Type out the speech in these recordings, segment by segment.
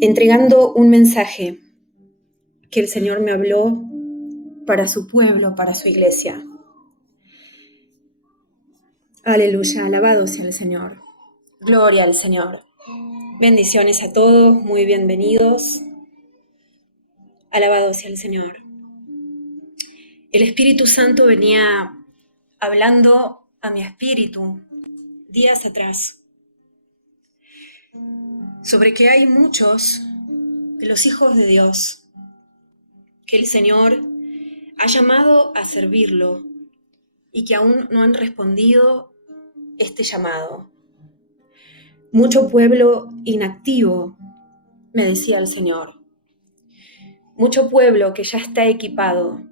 entregando un mensaje que el Señor me habló para su pueblo, para su iglesia. Aleluya, alabado sea el Señor. Gloria al Señor. Bendiciones a todos, muy bienvenidos. Alabado sea el Señor. El Espíritu Santo venía hablando a mi espíritu días atrás sobre que hay muchos de los hijos de Dios que el Señor ha llamado a servirlo y que aún no han respondido este llamado. Mucho pueblo inactivo, me decía el Señor. Mucho pueblo que ya está equipado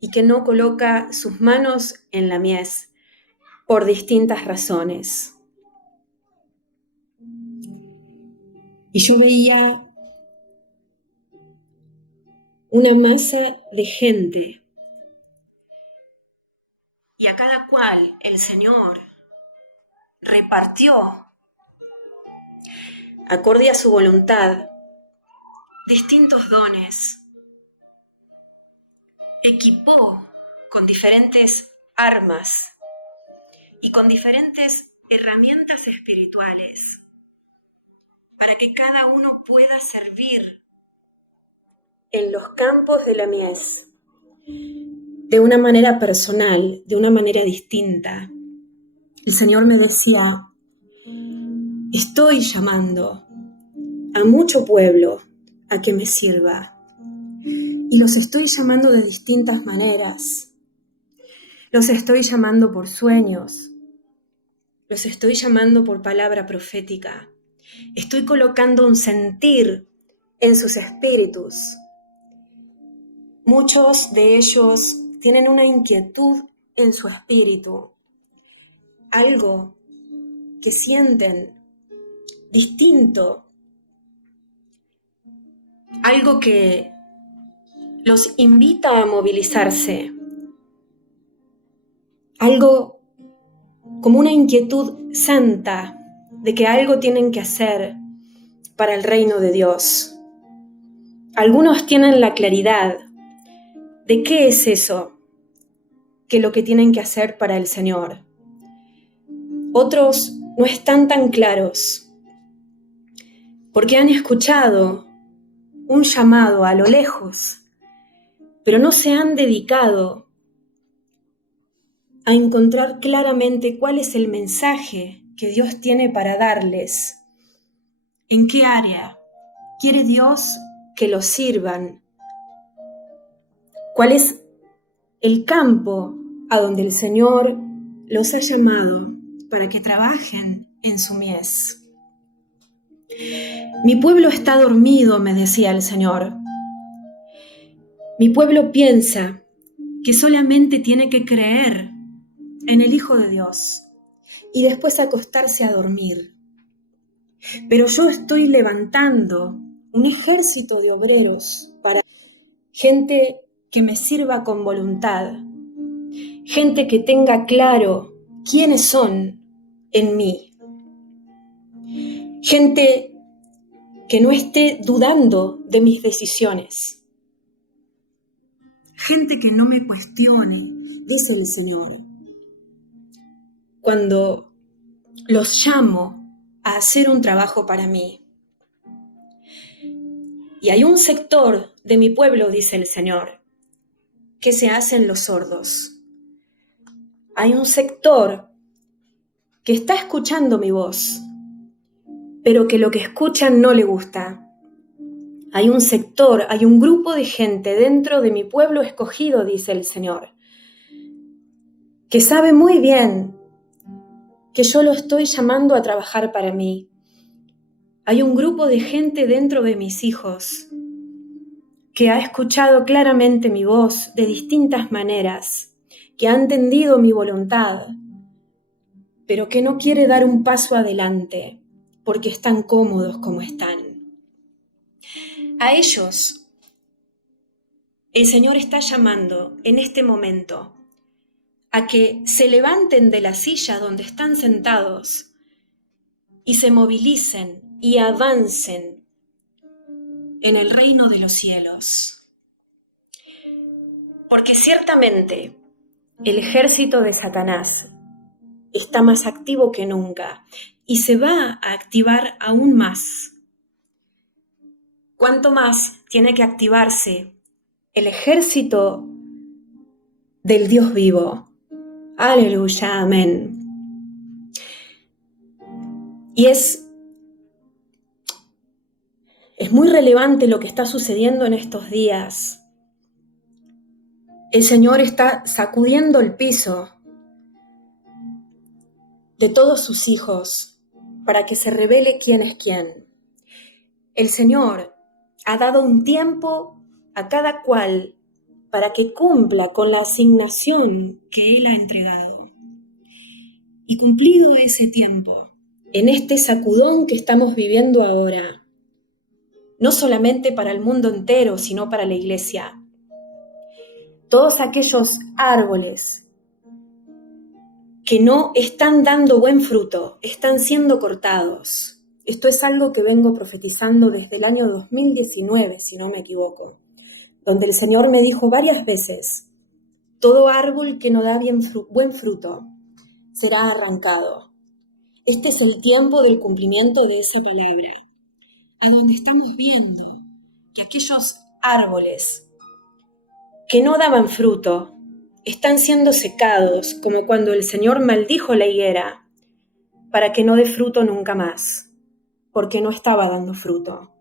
y que no coloca sus manos en la mies por distintas razones. Y yo veía una masa de gente y a cada cual el Señor repartió, acorde a su voluntad, distintos dones, equipó con diferentes armas y con diferentes herramientas espirituales para que cada uno pueda servir en los campos de la mies de una manera personal, de una manera distinta. El Señor me decía, estoy llamando a mucho pueblo a que me sirva y los estoy llamando de distintas maneras. Los estoy llamando por sueños, los estoy llamando por palabra profética. Estoy colocando un sentir en sus espíritus. Muchos de ellos tienen una inquietud en su espíritu, algo que sienten distinto, algo que los invita a movilizarse, algo como una inquietud santa de que algo tienen que hacer para el reino de Dios. Algunos tienen la claridad de qué es eso, que lo que tienen que hacer para el Señor. Otros no están tan claros, porque han escuchado un llamado a lo lejos, pero no se han dedicado a encontrar claramente cuál es el mensaje que Dios tiene para darles. ¿En qué área quiere Dios que los sirvan? ¿Cuál es el campo a donde el Señor los ha llamado para que trabajen en su mies? Mi pueblo está dormido, me decía el Señor. Mi pueblo piensa que solamente tiene que creer en el Hijo de Dios y después acostarse a dormir. Pero yo estoy levantando un ejército de obreros para gente que me sirva con voluntad, gente que tenga claro quiénes son en mí, gente que no esté dudando de mis decisiones, gente que no me cuestione, dice el Señor. Cuando los llamo a hacer un trabajo para mí. Y hay un sector de mi pueblo, dice el Señor, que se hacen los sordos. Hay un sector que está escuchando mi voz, pero que lo que escuchan no le gusta. Hay un sector, hay un grupo de gente dentro de mi pueblo escogido, dice el Señor, que sabe muy bien que yo lo estoy llamando a trabajar para mí. Hay un grupo de gente dentro de mis hijos que ha escuchado claramente mi voz de distintas maneras, que ha entendido mi voluntad, pero que no quiere dar un paso adelante porque están cómodos como están. A ellos, el Señor está llamando en este momento a que se levanten de la silla donde están sentados y se movilicen y avancen en el reino de los cielos. Porque ciertamente el ejército de Satanás está más activo que nunca y se va a activar aún más. ¿Cuánto más tiene que activarse el ejército del Dios vivo? Aleluya, amén. Y es muy relevante lo que está sucediendo en estos días. El Señor está sacudiendo el piso de todos sus hijos para que se revele quién es quién. El Señor ha dado un tiempo a cada cual para que cumpla con la asignación que Él ha entregado. Y cumplido ese tiempo, en este sacudón que estamos viviendo ahora, no solamente para el mundo entero, sino para la iglesia, todos aquellos árboles que no están dando buen fruto, están siendo cortados. Esto es algo que vengo profetizando desde el año 2019, si no me equivoco, donde el Señor me dijo varias veces, todo árbol que no da buen fruto será arrancado. Este es el tiempo del cumplimiento de esa palabra, a donde estamos viendo que aquellos árboles que no daban fruto están siendo secados, como cuando el Señor maldijo la higuera para que no dé fruto nunca más, porque no estaba dando fruto.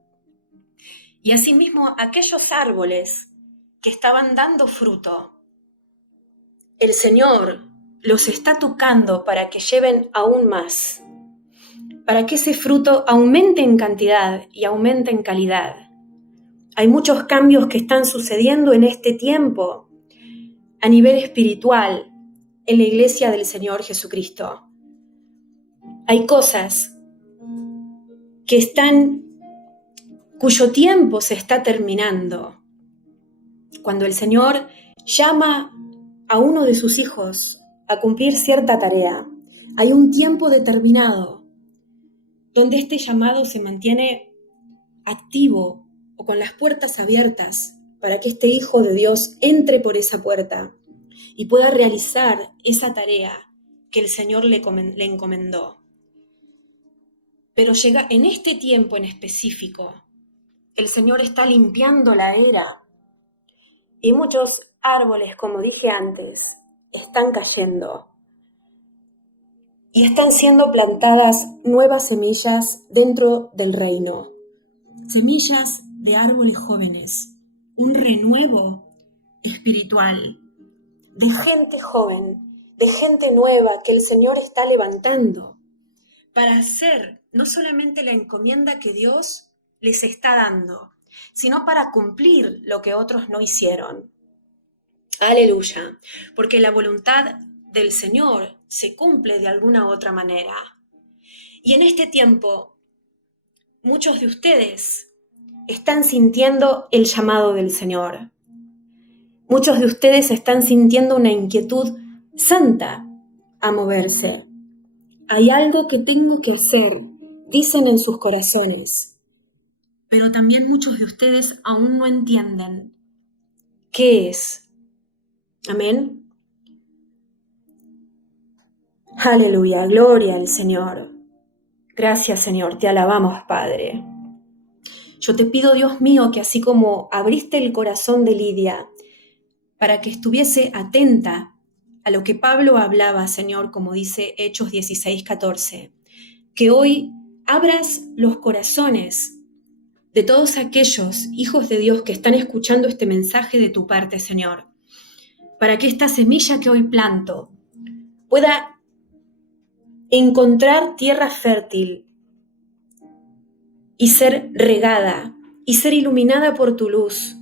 Y asimismo, aquellos árboles que estaban dando fruto, el Señor los está tocando para que lleven aún más, para que ese fruto aumente en cantidad y aumente en calidad. Hay muchos cambios que están sucediendo en este tiempo a nivel espiritual en la iglesia del Señor Jesucristo. Hay cosas cuyo tiempo se está terminando. Cuando el Señor llama a uno de sus hijos a cumplir cierta tarea, hay un tiempo determinado donde este llamado se mantiene activo o con las puertas abiertas para que este Hijo de Dios entre por esa puerta y pueda realizar esa tarea que el Señor le encomendó. Pero llega en este tiempo en específico, el Señor está limpiando la era y muchos árboles, como dije antes, están cayendo y están siendo plantadas nuevas semillas dentro del reino. Semillas de árboles jóvenes, un renuevo espiritual, de gente joven, de gente nueva que el Señor está levantando para hacer no solamente la encomienda que Dios les está dando, sino para cumplir lo que otros no hicieron. Aleluya, porque la voluntad del Señor se cumple de alguna otra manera. Y en este tiempo, muchos de ustedes están sintiendo el llamado del Señor. Muchos de ustedes están sintiendo una inquietud santa a moverse. Hay algo que tengo que hacer, dicen en sus corazones. Pero también muchos de ustedes aún no entienden qué es. Amén. Aleluya, gloria al Señor. Gracias, Señor, te alabamos, Padre. Yo te pido, Dios mío, que así como abriste el corazón de Lidia para que estuviese atenta a lo que Pablo hablaba, Señor, como dice Hechos 16:14, que hoy abras los corazones de todos aquellos hijos de Dios que están escuchando este mensaje de tu parte, Señor, para que esta semilla que hoy planto pueda encontrar tierra fértil y ser regada y ser iluminada por tu luz,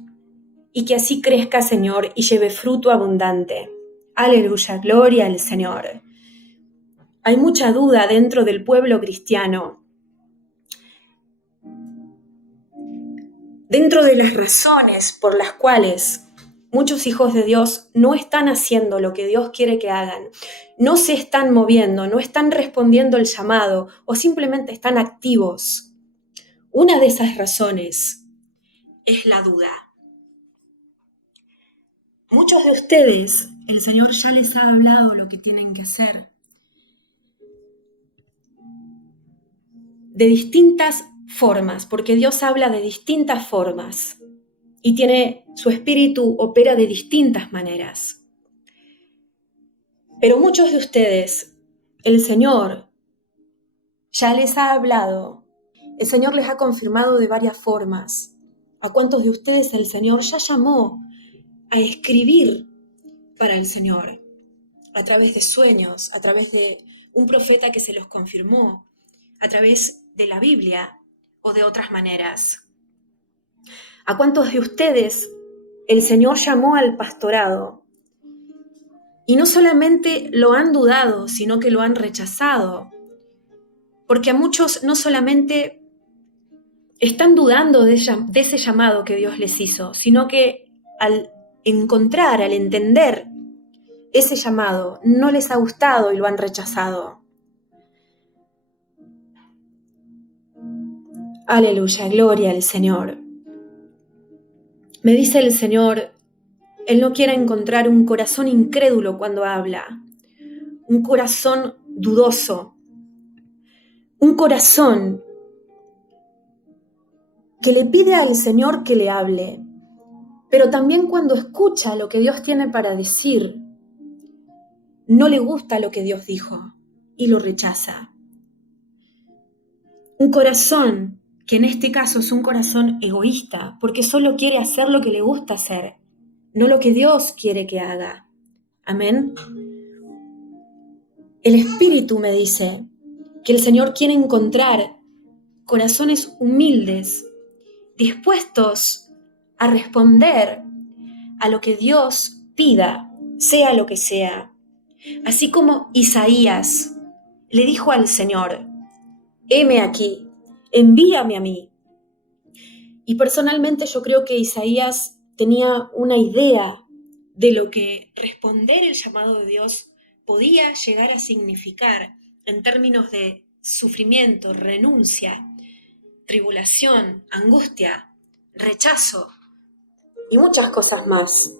y que así crezca, Señor, y lleve fruto abundante. Aleluya, gloria al Señor. Hay mucha duda dentro del pueblo cristiano, dentro de las razones por las cuales muchos hijos de Dios no están haciendo lo que Dios quiere que hagan, no se están moviendo, no están respondiendo el llamado o simplemente están activos. Una de esas razones es la duda. Muchos de ustedes, el Señor ya les ha hablado lo que tienen que hacer. De distintas formas, porque Dios habla de distintas formas y su espíritu opera de distintas maneras. Pero muchos de ustedes, el Señor ya les ha hablado, el Señor les ha confirmado de varias formas. ¿A cuántos de ustedes el Señor ya llamó a escribir para el Señor? A través de sueños, a través de un profeta que se los confirmó, a través de la Biblia o de otras maneras. ¿A cuántos de ustedes el Señor llamó al pastorado? Y no solamente lo han dudado, sino que lo han rechazado. Porque a muchos no solamente están dudando de ese llamado que Dios les hizo, sino que al encontrar, al entender ese llamado, no les ha gustado y lo han rechazado. Aleluya, gloria al Señor. Me dice el Señor, Él no quiere encontrar un corazón incrédulo cuando habla, un corazón dudoso, un corazón que le pide al Señor que le hable, pero también cuando escucha lo que Dios tiene para decir, no le gusta lo que Dios dijo y lo rechaza. Un corazón que en este caso es un corazón egoísta, porque solo quiere hacer lo que le gusta hacer, no lo que Dios quiere que haga. Amén. El Espíritu me dice que el Señor quiere encontrar corazones humildes, dispuestos a responder a lo que Dios pida, sea lo que sea. Así como Isaías le dijo al Señor, heme aquí, envíame a mí. Y personalmente yo creo que Isaías tenía una idea de lo que responder el llamado de Dios podía llegar a significar en términos de sufrimiento, renuncia, tribulación, angustia, rechazo y muchas cosas más.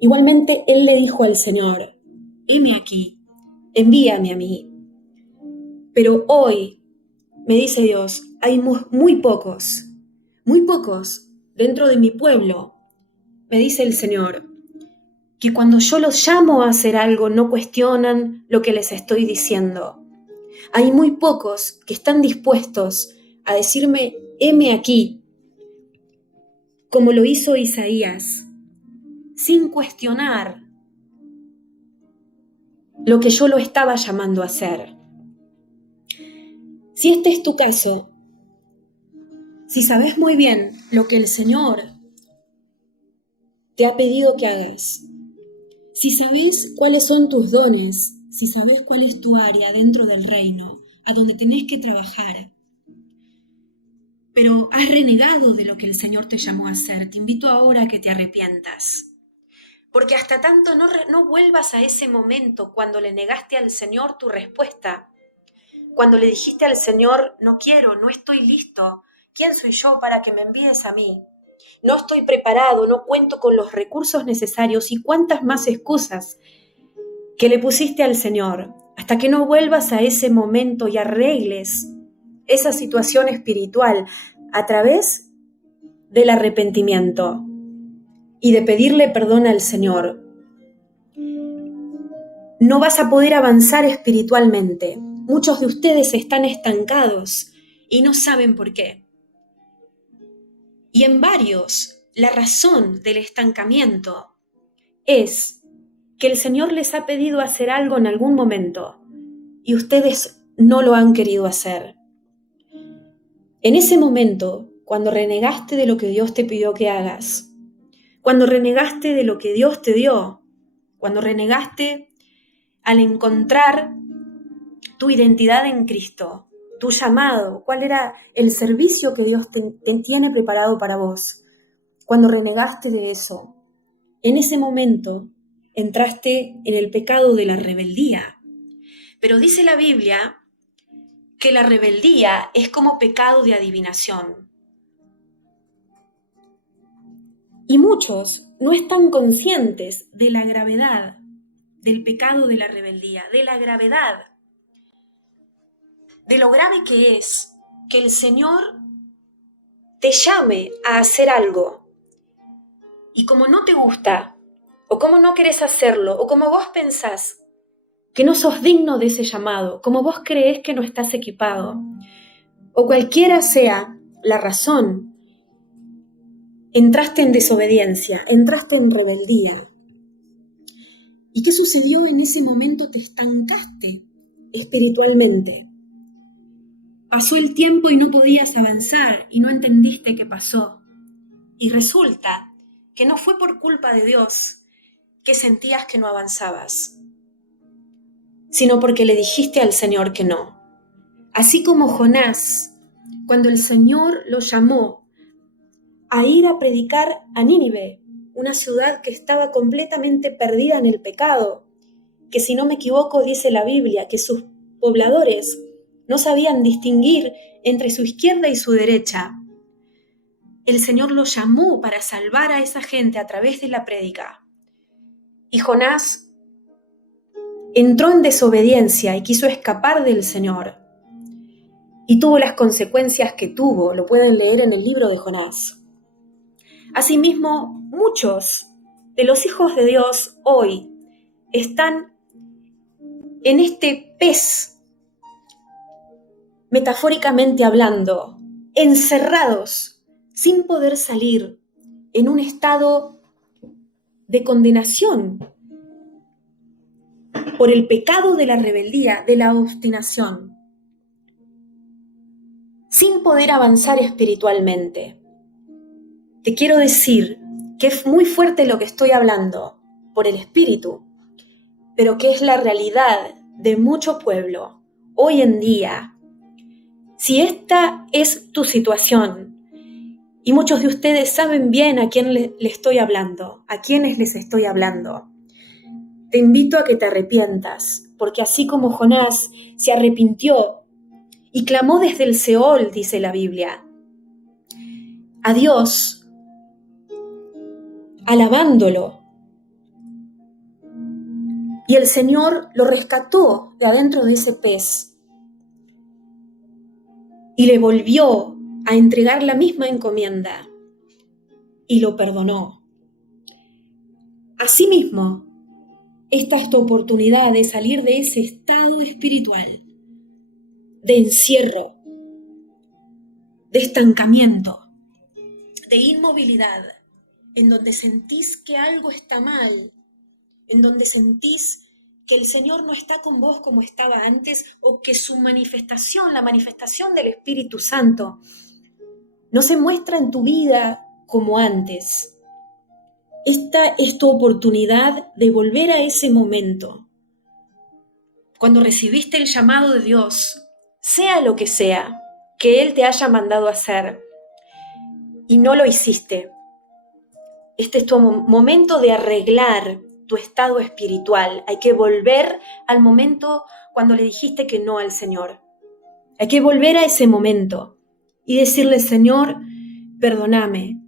Igualmente él le dijo al Señor, heme aquí, envíame a mí. Pero hoy, me dice Dios, hay muy pocos dentro de mi pueblo, me dice el Señor, que cuando yo los llamo a hacer algo no cuestionan lo que les estoy diciendo. Hay muy pocos que están dispuestos a decirme, heme aquí, como lo hizo Isaías, sin cuestionar lo que yo lo estaba llamando a hacer. Si este es tu caso, si sabes muy bien lo que el Señor te ha pedido que hagas, si sabes cuáles son tus dones, si sabes cuál es tu área dentro del reino, a donde tenés que trabajar, pero has renegado de lo que el Señor te llamó a hacer, te invito ahora a que te arrepientas. Porque hasta tanto no vuelvas a ese momento cuando le negaste al Señor tu respuesta, cuando le dijiste al Señor, no quiero, no estoy listo, ¿quién soy yo para que me envíes a mí? No estoy preparado, no cuento con los recursos necesarios y cuántas más excusas que le pusiste al Señor, hasta que no vuelvas a ese momento y arregles esa situación espiritual a través del arrepentimiento y de pedirle perdón al Señor. No vas a poder avanzar espiritualmente. Muchos de ustedes están estancados y no saben por qué. Y en varios, la razón del estancamiento es que el Señor les ha pedido hacer algo en algún momento y ustedes no lo han querido hacer. En ese momento, cuando renegaste de lo que Dios te pidió que hagas, cuando renegaste de lo que Dios te dio, cuando renegaste al encontrar tu identidad en Cristo, tu llamado, cuál era el servicio que Dios te tiene preparado para vos, cuando renegaste de eso, en ese momento entraste en el pecado de la rebeldía. Pero dice la Biblia que la rebeldía es como pecado de adivinación. Y muchos no están conscientes de la gravedad del pecado de la rebeldía, de la gravedad, de lo grave que es que el Señor te llame a hacer algo y como no te gusta, o como no querés hacerlo, o como vos pensás que no sos digno de ese llamado, como vos creés que no estás equipado, o cualquiera sea la razón, entraste en desobediencia, entraste en rebeldía. ¿Y qué sucedió en ese momento? Te estancaste espiritualmente. Pasó el tiempo y no podías avanzar y no entendiste qué pasó. Y resulta que no fue por culpa de Dios que sentías que no avanzabas, sino porque le dijiste al Señor que no. Así como Jonás, cuando el Señor lo llamó a ir a predicar a Nínive, una ciudad que estaba completamente perdida en el pecado, que si no me equivoco dice la Biblia que sus pobladores no sabían distinguir entre su izquierda y su derecha. El Señor lo llamó para salvar a esa gente a través de la prédica. Y Jonás entró en desobediencia y quiso escapar del Señor. Y tuvo las consecuencias que tuvo, lo pueden leer en el libro de Jonás. Asimismo, muchos de los hijos de Dios hoy están en este pez, metafóricamente hablando, encerrados, sin poder salir, en un estado de condenación por el pecado de la rebeldía, de la obstinación, sin poder avanzar espiritualmente. Te quiero decir que es muy fuerte lo que estoy hablando por el Espíritu, pero que es la realidad de mucho pueblo hoy en día. Si esta es tu situación, y muchos de ustedes saben bien a quién le estoy hablando, a quiénes les estoy hablando, te invito a que te arrepientas, porque así como Jonás se arrepintió y clamó desde el Seol, dice la Biblia, a Dios, alabándolo, y el Señor lo rescató de adentro de ese pez y le volvió a entregar la misma encomienda y lo perdonó. Asimismo, esta es tu oportunidad de salir de ese estado espiritual, de encierro, de estancamiento, de inmovilidad, en donde sentís que algo está mal, en donde sentís que el Señor no está con vos como estaba antes, o que su manifestación, la manifestación del Espíritu Santo, no se muestra en tu vida como antes. Esta es tu oportunidad de volver a ese momento, cuando recibiste el llamado de Dios, sea lo que sea que Él te haya mandado a hacer, y no lo hiciste. Este es tu momento de arreglar tu estado espiritual. Hay que volver al momento cuando le dijiste que no al Señor. Hay que volver a ese momento y decirle, Señor, perdóname.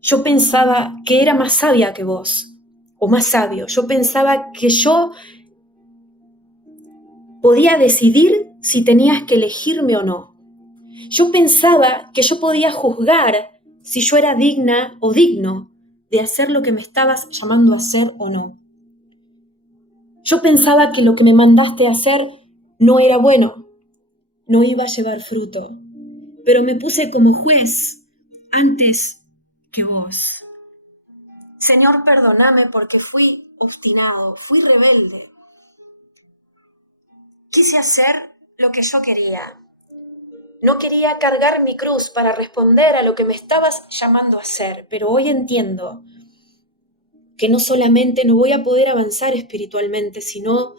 Yo pensaba que era más sabia que vos, o más sabio. Yo pensaba que yo podía decidir si tenías que elegirme o no. Yo pensaba que yo podía juzgar si yo era digna o digno de hacer lo que me estabas llamando a hacer o no. Yo pensaba que lo que me mandaste a hacer no era bueno, no iba a llevar fruto, pero me puse como juez antes que vos. Señor, perdóname porque fui obstinado, fui rebelde. Quise hacer lo que yo quería. No quería cargar mi cruz para responder a lo que me estabas llamando a hacer, pero hoy entiendo que no solamente no voy a poder avanzar espiritualmente, sino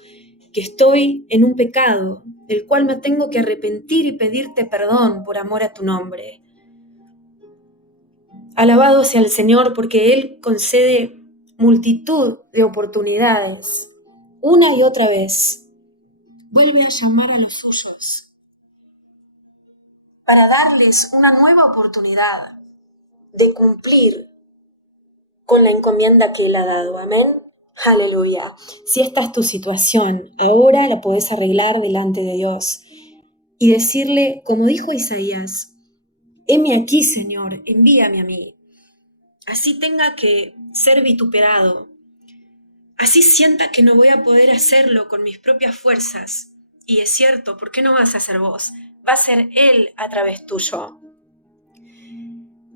que estoy en un pecado del cual me tengo que arrepentir y pedirte perdón por amor a tu nombre. Alabado sea el Señor porque Él concede multitud de oportunidades. Una y otra vez vuelve a llamar a los suyos para darles una nueva oportunidad de cumplir con la encomienda que Él ha dado. Amén. Aleluya. Si esta es tu situación, ahora la podés arreglar delante de Dios y decirle, como dijo Isaías, heme aquí, Señor, envíame a mí. Así tenga que ser vituperado, así sienta que no voy a poder hacerlo con mis propias fuerzas. Y es cierto, ¿por qué no vas a ser vos? Va a ser Él a través tuyo.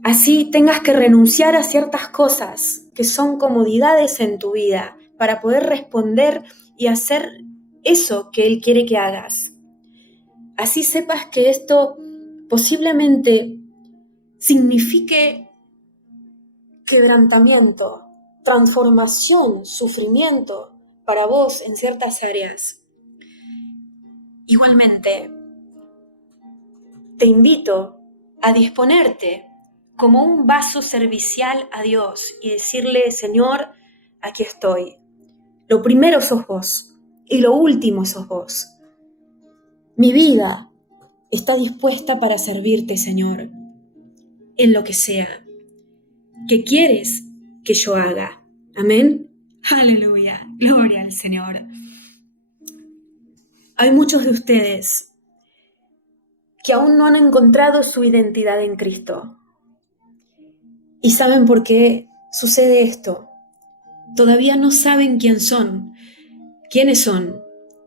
Así tengas que renunciar a ciertas cosas que son comodidades en tu vida para poder responder y hacer eso que Él quiere que hagas. Así sepas que esto posiblemente signifique quebrantamiento, transformación, sufrimiento para vos en ciertas áreas. Igualmente, te invito a disponerte como un vaso servicial a Dios y decirle, Señor, aquí estoy. Lo primero sos vos y lo último sos vos. Mi vida está dispuesta para servirte, Señor, en lo que sea. ¿Qué quieres que yo haga? Amén. Aleluya. Gloria al Señor. Hay muchos de ustedes que aún no han encontrado su identidad en Cristo. ¿Y saben por qué sucede esto? Todavía no saben quiénes son.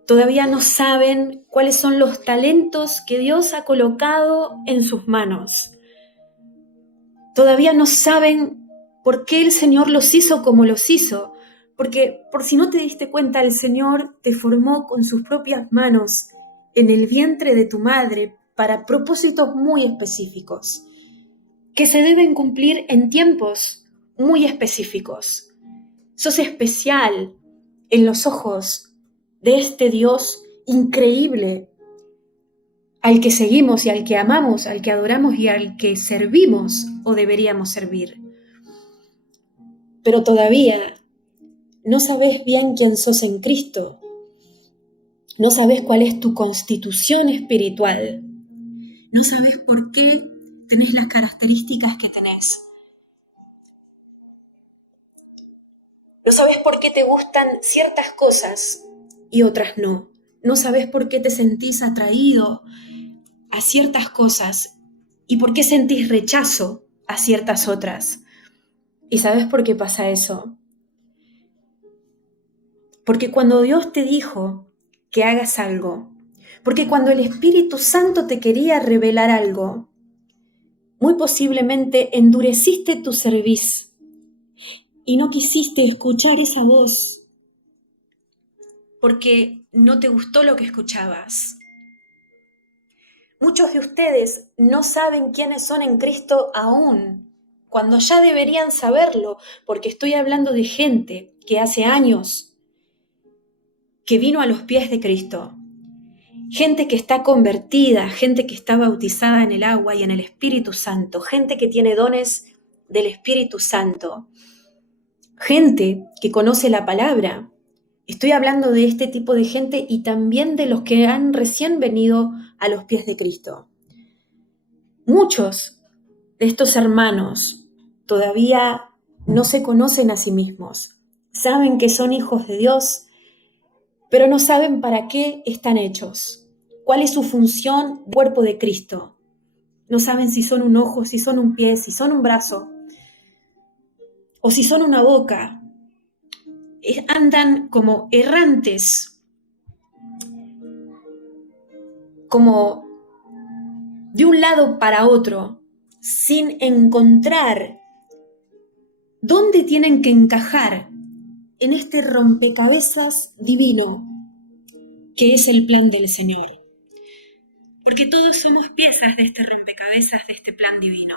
Todavía no saben cuáles son los talentos que Dios ha colocado en sus manos. Todavía no saben por qué el Señor los hizo como los hizo. Porque, por si no te diste cuenta, el Señor te formó con sus propias manos en el vientre de tu madre para propósitos muy específicos, que se deben cumplir en tiempos muy específicos. Sos especial en los ojos de este Dios increíble al que seguimos y al que amamos, al que adoramos y al que servimos o deberíamos servir. Pero todavía no sabes bien quién sos en Cristo. No sabes cuál es tu constitución espiritual. No sabes por qué tenés las características que tenés. No sabes por qué te gustan ciertas cosas y otras no. No sabes por qué te sentís atraído a ciertas cosas y por qué sentís rechazo a ciertas otras. ¿Y sabes por qué pasa eso? Porque cuando Dios te dijo que hagas algo, porque cuando el Espíritu Santo te quería revelar algo, muy posiblemente endureciste tu cerviz y no quisiste escuchar esa voz porque no te gustó lo que escuchabas. Muchos de ustedes no saben quiénes son en Cristo aún, cuando ya deberían saberlo, porque estoy hablando de gente que hace años que vino a los pies de Cristo. Gente que está convertida, gente que está bautizada en el agua y en el Espíritu Santo, gente que tiene dones del Espíritu Santo, gente que conoce la palabra. Estoy hablando de este tipo de gente y también de los que han recién venido a los pies de Cristo. Muchos de estos hermanos todavía no se conocen a sí mismos. Saben que son hijos de Dios, pero no saben para qué están hechos. ¿Cuál es su función, cuerpo de Cristo? No saben si son un ojo, si son un pie, si son un brazo, o si son una boca. Andan como errantes, como de un lado para otro, sin encontrar dónde tienen que encajar en este rompecabezas divino que es el plan del Señor. Porque todos somos piezas de este rompecabezas, de este plan divino.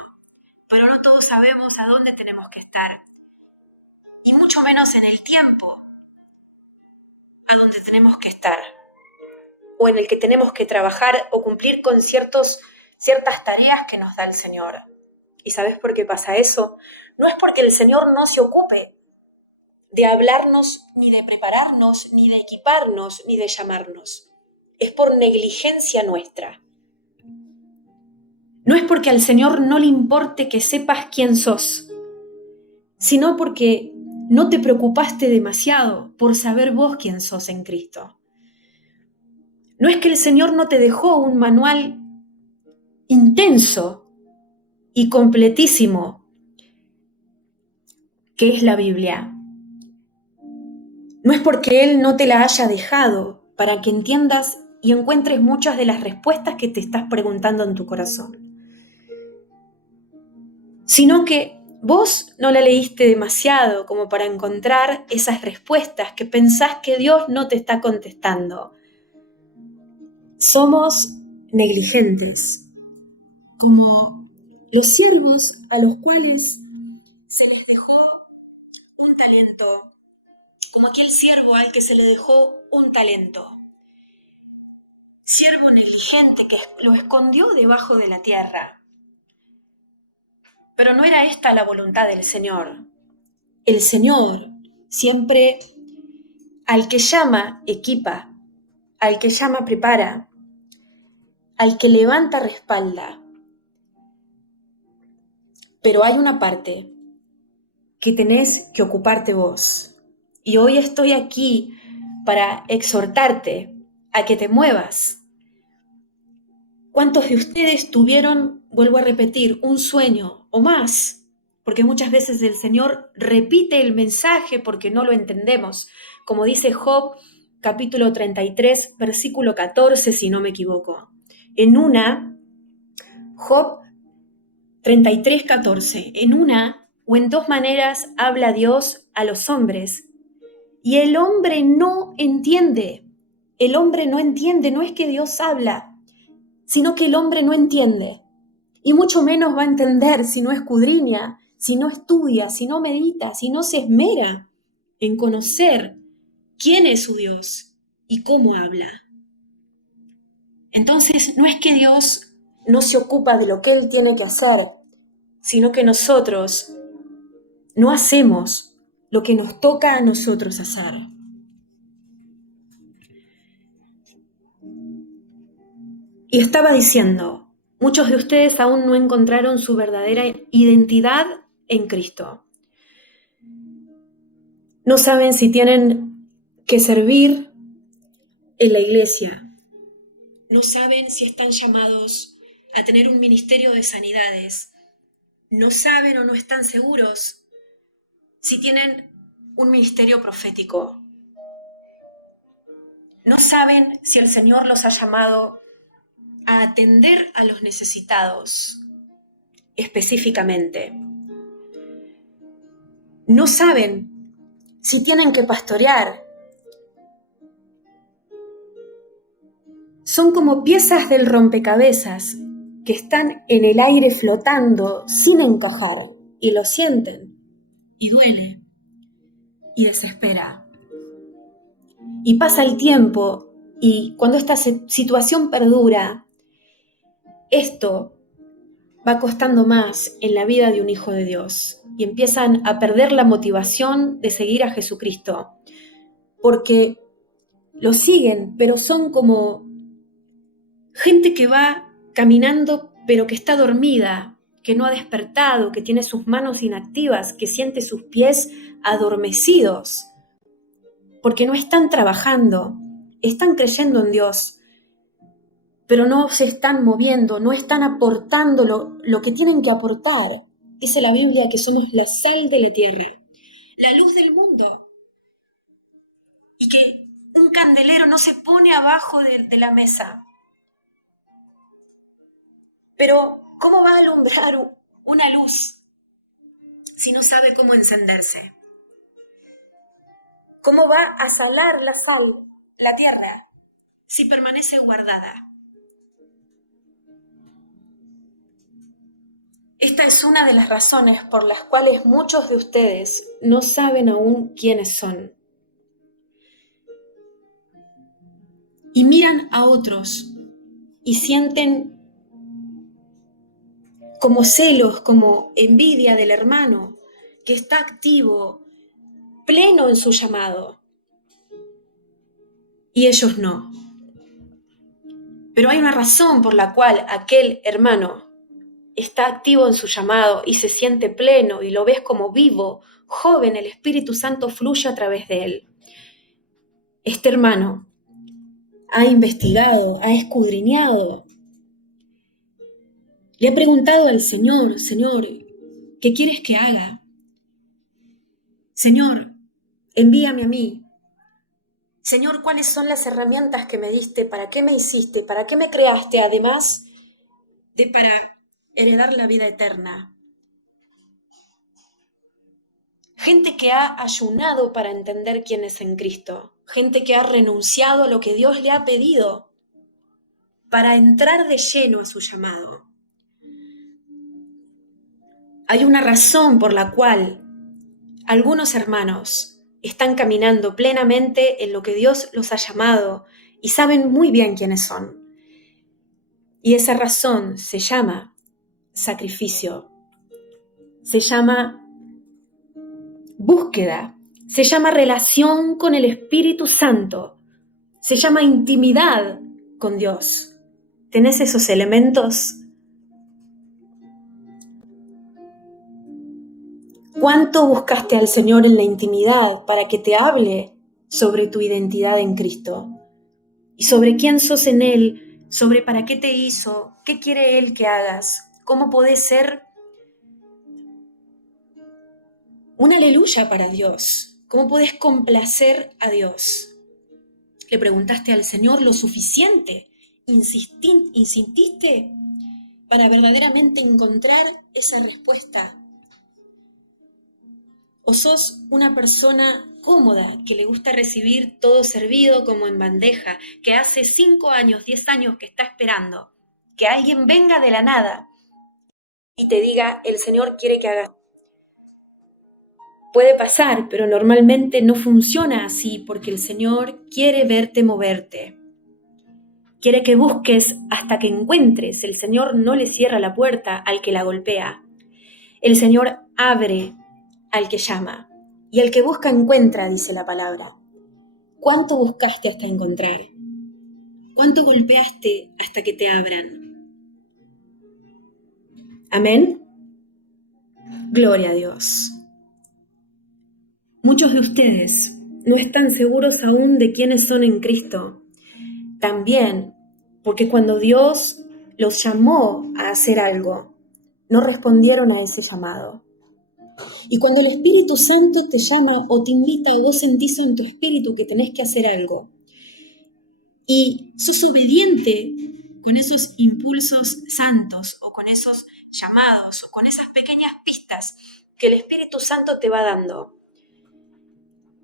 Pero no todos sabemos a dónde tenemos que estar. Y mucho menos en el tiempo a donde tenemos que estar. O en el que tenemos que trabajar o cumplir con ciertas tareas que nos da el Señor. ¿Y sabes por qué pasa eso? No es porque el Señor no se ocupe de hablarnos, ni de prepararnos, ni de equiparnos, ni de llamarnos. Es por negligencia nuestra. No es porque al Señor no le importe que sepas quién sos, sino porque no te preocupaste demasiado por saber vos quién sos en Cristo. No es que el Señor no te dejó un manual intenso y completísimo, que es la Biblia. No es porque Él no te la haya dejado para que entiendas y encuentres muchas de las respuestas que te estás preguntando en tu corazón, sino que vos no la leíste demasiado como para encontrar esas respuestas que pensás que Dios no te está contestando. Somos negligentes, como los siervos a los cuales se les dejó un talento, como aquel siervo al que se le dejó un talento. Siervo negligente que lo escondió debajo de la tierra. Pero no era esta la voluntad del Señor. El Señor siempre al que llama, equipa, al que llama, prepara, al que levanta, respalda. Pero hay una parte que tenés que ocuparte vos. Y hoy estoy aquí para exhortarte a que te muevas. ¿Cuántos de ustedes tuvieron, vuelvo a repetir, un sueño o más? Porque muchas veces el Señor repite el mensaje porque no lo entendemos. Como dice Job, capítulo 33, versículo 14, si no me equivoco. Job 33, 14, en una o en dos maneras habla Dios a los hombres. Y el hombre no entiende. El hombre no entiende, no es que Dios habla, sino que el hombre no entiende, y mucho menos va a entender si no escudriña, si no estudia, si no medita, si no se esmera en conocer quién es su Dios y cómo habla. Entonces, no es que Dios no se ocupa de lo que Él tiene que hacer, sino que nosotros no hacemos lo que nos toca a nosotros hacer. Y estaba diciendo, muchos de ustedes aún no encontraron su verdadera identidad en Cristo. No saben si tienen que servir en la iglesia. No saben si están llamados a tener un ministerio de sanidades. No saben o no están seguros si tienen un ministerio profético. No saben si el Señor los ha llamado a atender a los necesitados específicamente. No saben si tienen que pastorear. Son como piezas del rompecabezas que están en el aire flotando sin encajar, y lo sienten, y duele, y desespera. Y pasa el tiempo, y cuando esta situación perdura, esto va costando más en la vida de un hijo de Dios, y empiezan a perder la motivación de seguir a Jesucristo, porque lo siguen, pero son como gente que va caminando pero que está dormida, que no ha despertado, que tiene sus manos inactivas, que siente sus pies adormecidos, porque no están trabajando, están creyendo en Dios, pero no se están moviendo, no están aportando lo que tienen que aportar. Dice la Biblia que somos la sal de la tierra, la luz del mundo, y que un candelero no se pone abajo de la mesa. Pero, ¿cómo va a alumbrar una luz si no sabe cómo encenderse? ¿Cómo va a salar la sal, la tierra, si permanece guardada? Esta es una de las razones por las cuales muchos de ustedes no saben aún quiénes son. Y miran a otros y sienten como celos, como envidia del hermano que está activo, pleno en su llamado. Y ellos no. Pero hay una razón por la cual aquel hermano está activo en su llamado y se siente pleno y lo ves como vivo, joven, el Espíritu Santo fluye a través de él. Este hermano ha investigado, ha escudriñado, le ha preguntado al Señor, Señor, ¿qué quieres que haga? Señor, envíame a mí. Señor, ¿cuáles son las herramientas que me diste? ¿Para qué me hiciste? ¿Para qué me creaste? Además de para heredar la vida eterna. Gente que ha ayunado para entender quién es en Cristo. Gente que ha renunciado a lo que Dios le ha pedido para entrar de lleno a su llamado. Hay una razón por la cual algunos hermanos están caminando plenamente en lo que Dios los ha llamado y saben muy bien quiénes son. Y esa razón se llama sacrificio, se llama búsqueda, se llama relación con el Espíritu Santo, se llama intimidad con Dios. ¿Tenés esos elementos? ¿Cuánto buscaste al Señor en la intimidad para que te hable sobre tu identidad en Cristo? Y sobre quién sos en Él, sobre para qué te hizo, qué quiere Él que hagas, cómo podés ser un aleluya para Dios, cómo podés complacer a Dios. ¿Le preguntaste al Señor lo suficiente? ¿Insististe para verdaderamente encontrar esa respuesta? ¿O sos una persona cómoda, que le gusta recibir todo servido como en bandeja, que hace 5 años, 10 años que está esperando que alguien venga de la nada y te diga, el Señor quiere que hagas? Puede pasar, pero normalmente no funciona así porque el Señor quiere verte moverte. Quiere que busques hasta que encuentres. El Señor no le cierra la puerta al que la golpea. El Señor abre al que llama. Y el que busca encuentra, dice la palabra. ¿Cuánto buscaste hasta encontrar? ¿Cuánto golpeaste hasta que te abran? ¿Amén? Gloria a Dios. Muchos de ustedes no están seguros aún de quiénes son en Cristo. También porque cuando Dios los llamó a hacer algo, no respondieron a ese llamado. Y cuando el Espíritu Santo te llama o te invita y vos sentís en tu espíritu que tenés que hacer algo, y sos obediente con esos impulsos santos o con esos llamados o con esas pequeñas pistas que el Espíritu Santo te va dando,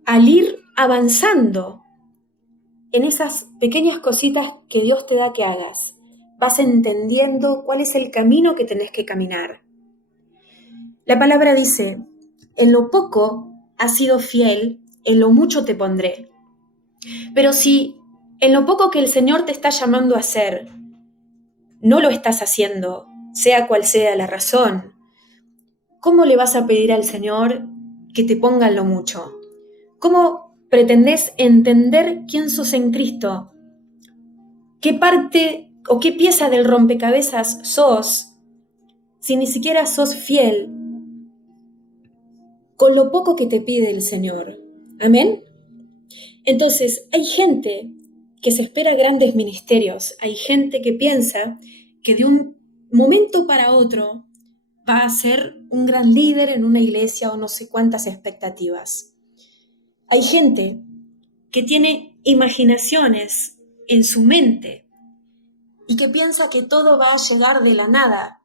al ir avanzando en esas pequeñas cositas que Dios te da que hagas, vas entendiendo cuál es el camino que tenés que caminar. La palabra dice, en lo poco has sido fiel, en lo mucho te pondré. Pero si en lo poco que el Señor te está llamando a hacer, no lo estás haciendo, sea cual sea la razón, ¿cómo le vas a pedir al Señor que te ponga en lo mucho? ¿Cómo pretendés entender quién sos en Cristo? ¿Qué parte o qué pieza del rompecabezas sos si ni siquiera sos fiel con lo poco que te pide el Señor? ¿Amén? Entonces, hay gente que se espera grandes ministerios, hay gente que piensa que de un momento para otro va a ser un gran líder en una iglesia o no sé cuántas expectativas. Hay gente que tiene imaginaciones en su mente y que piensa que todo va a llegar de la nada,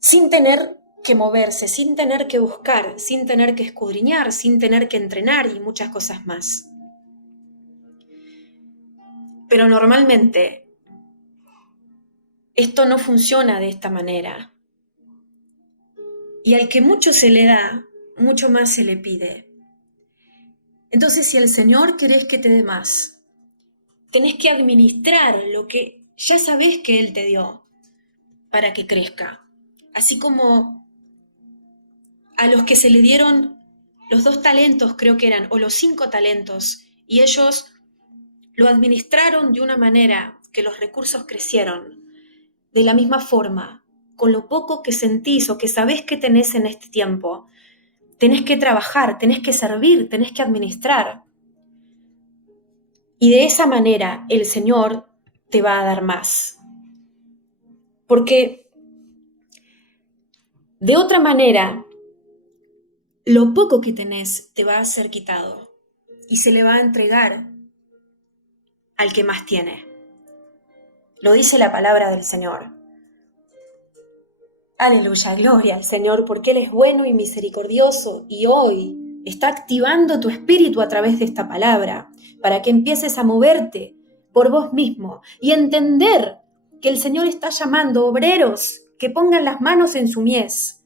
sin tener que moverse, sin tener que buscar, sin tener que escudriñar, sin tener que entrenar y muchas cosas más. Pero normalmente esto no funciona de esta manera. Y al que mucho se le da, mucho más se le pide. Entonces, si el Señor querés que te dé más, tenés que administrar lo que ya sabés que Él te dio para que crezca. Así como a los que se le dieron los 2 talentos, creo que eran, o los 5 talentos, y ellos lo administraron de una manera que los recursos crecieron. de la misma forma, con lo poco que sentís o que sabés que tenés en este tiempo, tenés que trabajar, tenés que servir, tenés que administrar. Y de esa manera el Señor te va a dar más. Porque de otra manera, lo poco que tenés te va a ser quitado y se le va a entregar al que más tiene. Lo dice la palabra del Señor. Aleluya, gloria al Señor, porque Él es bueno y misericordioso y hoy está activando tu espíritu a través de esta palabra para que empieces a moverte por vos mismo y entender que el Señor está llamando obreros que pongan las manos en su mies,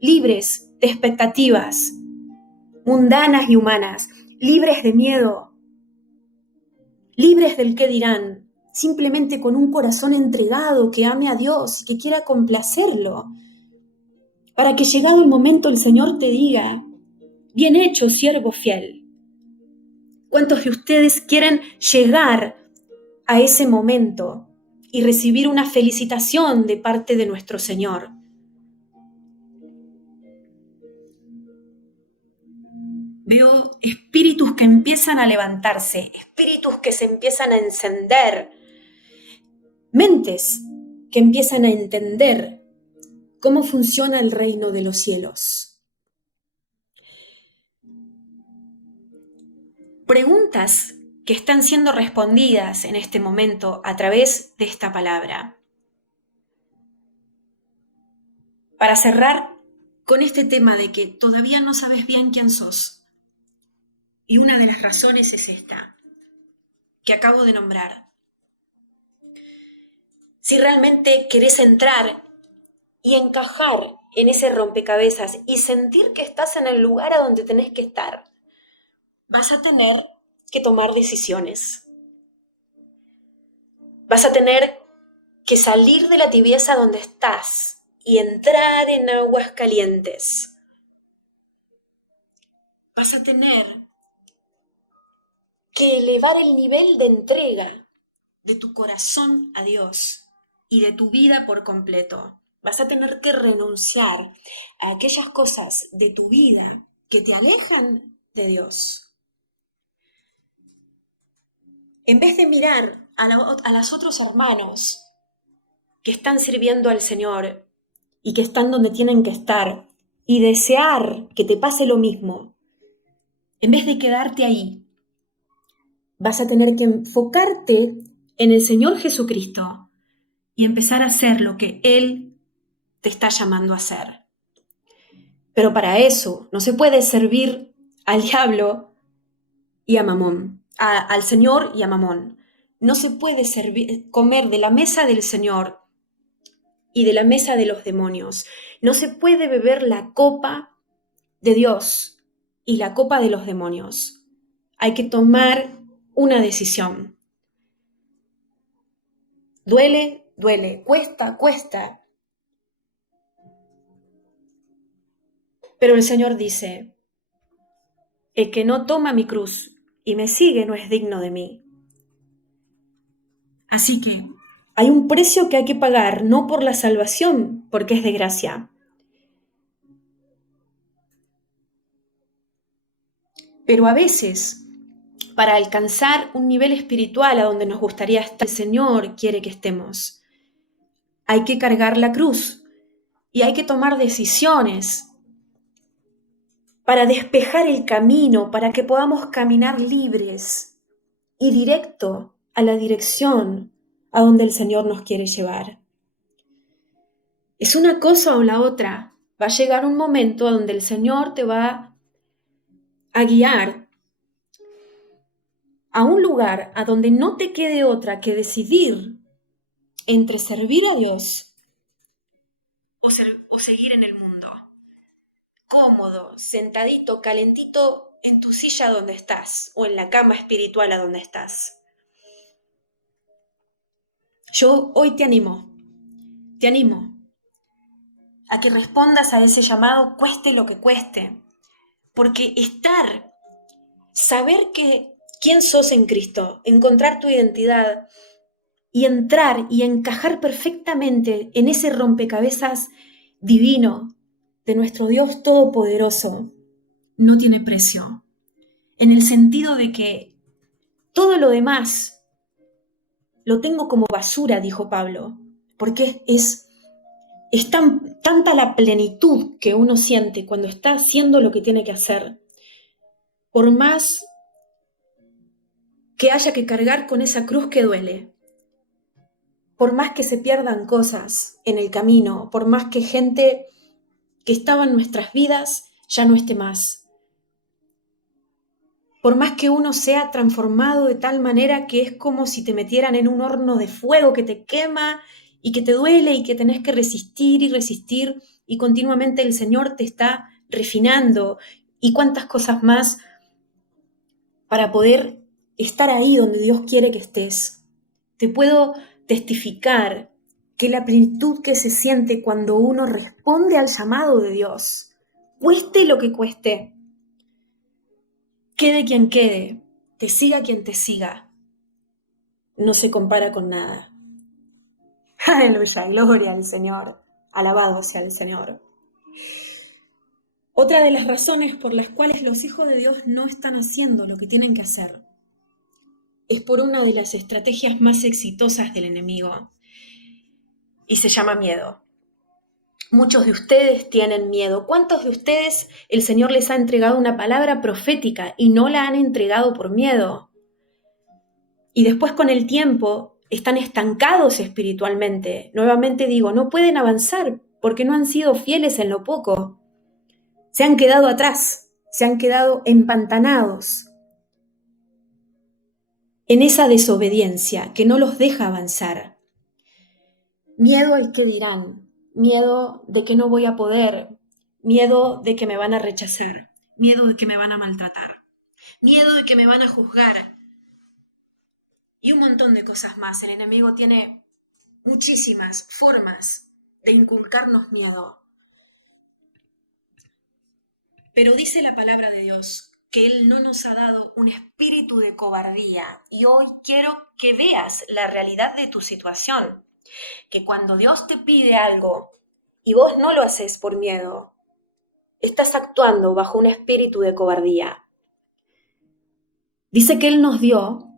libres de expectativas mundanas y humanas, libres de miedo, libres del qué dirán, simplemente con un corazón entregado que ame a Dios, que quiera complacerlo, para que llegado el momento el Señor te diga, bien hecho, siervo fiel. ¿Cuántos de ustedes quieren llegar a ese momento y recibir una felicitación de parte de nuestro Señor? Veo espíritus que empiezan a levantarse, espíritus que se empiezan a encender, mentes que empiezan a entender cómo funciona el reino de los cielos. Preguntas que están siendo respondidas en este momento a través de esta palabra. Para cerrar con este tema de que todavía no sabes bien quién sos. Y una de las razones es esta, que acabo de nombrar. Si realmente querés entrar y encajar en ese rompecabezas y sentir que estás en el lugar a donde tenés que estar, vas a tener que tomar decisiones. Vas a tener que salir de la tibieza donde estás y entrar en aguas calientes. Vas a tener que elevar el nivel de entrega de tu corazón a Dios y de tu vida por completo. Vas a tener que renunciar a aquellas cosas de tu vida que te alejan de Dios. En vez de mirar a los otros hermanos que están sirviendo al Señor y que están donde tienen que estar y desear que te pase lo mismo, en vez de quedarte ahí, vas a tener que enfocarte en el Señor Jesucristo y empezar a hacer lo que Él te está llamando a hacer. Pero para eso no se puede servir al diablo y a Mamón, al Señor y a Mamón. No se puede comer de la mesa del Señor y de la mesa de los demonios. No se puede beber la copa de Dios y la copa de los demonios. Hay que tomar una decisión. Duele, duele, cuesta, cuesta. Pero el Señor dice, el que no toma mi cruz y me sigue no es digno de mí. Así que hay un precio que hay que pagar, no por la salvación, porque es de gracia. Pero a veces, para alcanzar un nivel espiritual a donde nos gustaría estar, el Señor quiere que estemos. Hay que cargar la cruz y hay que tomar decisiones para despejar el camino, para que podamos caminar libres y directo a la dirección a donde el Señor nos quiere llevar. Es una cosa o la otra. Va a llegar un momento donde el Señor te va a guiar a un lugar a donde no te quede otra que decidir entre servir a Dios o seguir en el mundo. Cómodo, sentadito, calentito en tu silla donde estás o en la cama espiritual a donde estás. Yo hoy te animo a que respondas a ese llamado cueste lo que cueste, porque saber quién sos en Cristo, encontrar tu identidad y entrar y encajar perfectamente en ese rompecabezas divino de nuestro Dios Todopoderoso no tiene precio, en el sentido de que todo lo demás lo tengo como basura, dijo Pablo, porque es tanta la plenitud que uno siente cuando está haciendo lo que tiene que hacer, por más que haya que cargar con esa cruz que duele, por más que se pierdan cosas en el camino, por más que gente que estaba en nuestras vidas ya no esté más, por más que uno sea transformado de tal manera que es como si te metieran en un horno de fuego que te quema y que te duele y que tenés que resistir y resistir y continuamente el Señor te está refinando y cuántas cosas más para poder estar ahí donde Dios quiere que estés. Te puedo testificar que la plenitud que se siente cuando uno responde al llamado de Dios, cueste lo que cueste, quede quien quede, te siga quien te siga, no se compara con nada. Aleluya, gloria al Señor, alabado sea el Señor. Otra de las razones por las cuales los hijos de Dios no están haciendo lo que tienen que hacer es por una de las estrategias más exitosas del enemigo y se llama miedo. Muchos de ustedes tienen miedo. ¿Cuántos de ustedes el Señor les ha entregado una palabra profética y no la han entregado por miedo? Y después con el tiempo están estancados espiritualmente. Nuevamente digo, no pueden avanzar porque no han sido fieles en lo poco. Se han quedado atrás, se han quedado empantanados en esa desobediencia que no los deja avanzar. Miedo al que dirán, miedo de que no voy a poder, miedo de que me van a rechazar, miedo de que me van a maltratar, miedo de que me van a juzgar y un montón de cosas más. El enemigo tiene muchísimas formas de inculcarnos miedo. Pero dice la palabra de Dios que Él no nos ha dado un espíritu de cobardía. Y hoy quiero que veas la realidad de tu situación. Que cuando Dios te pide algo y vos no lo haces por miedo, estás actuando bajo un espíritu de cobardía. Dice que Él nos dio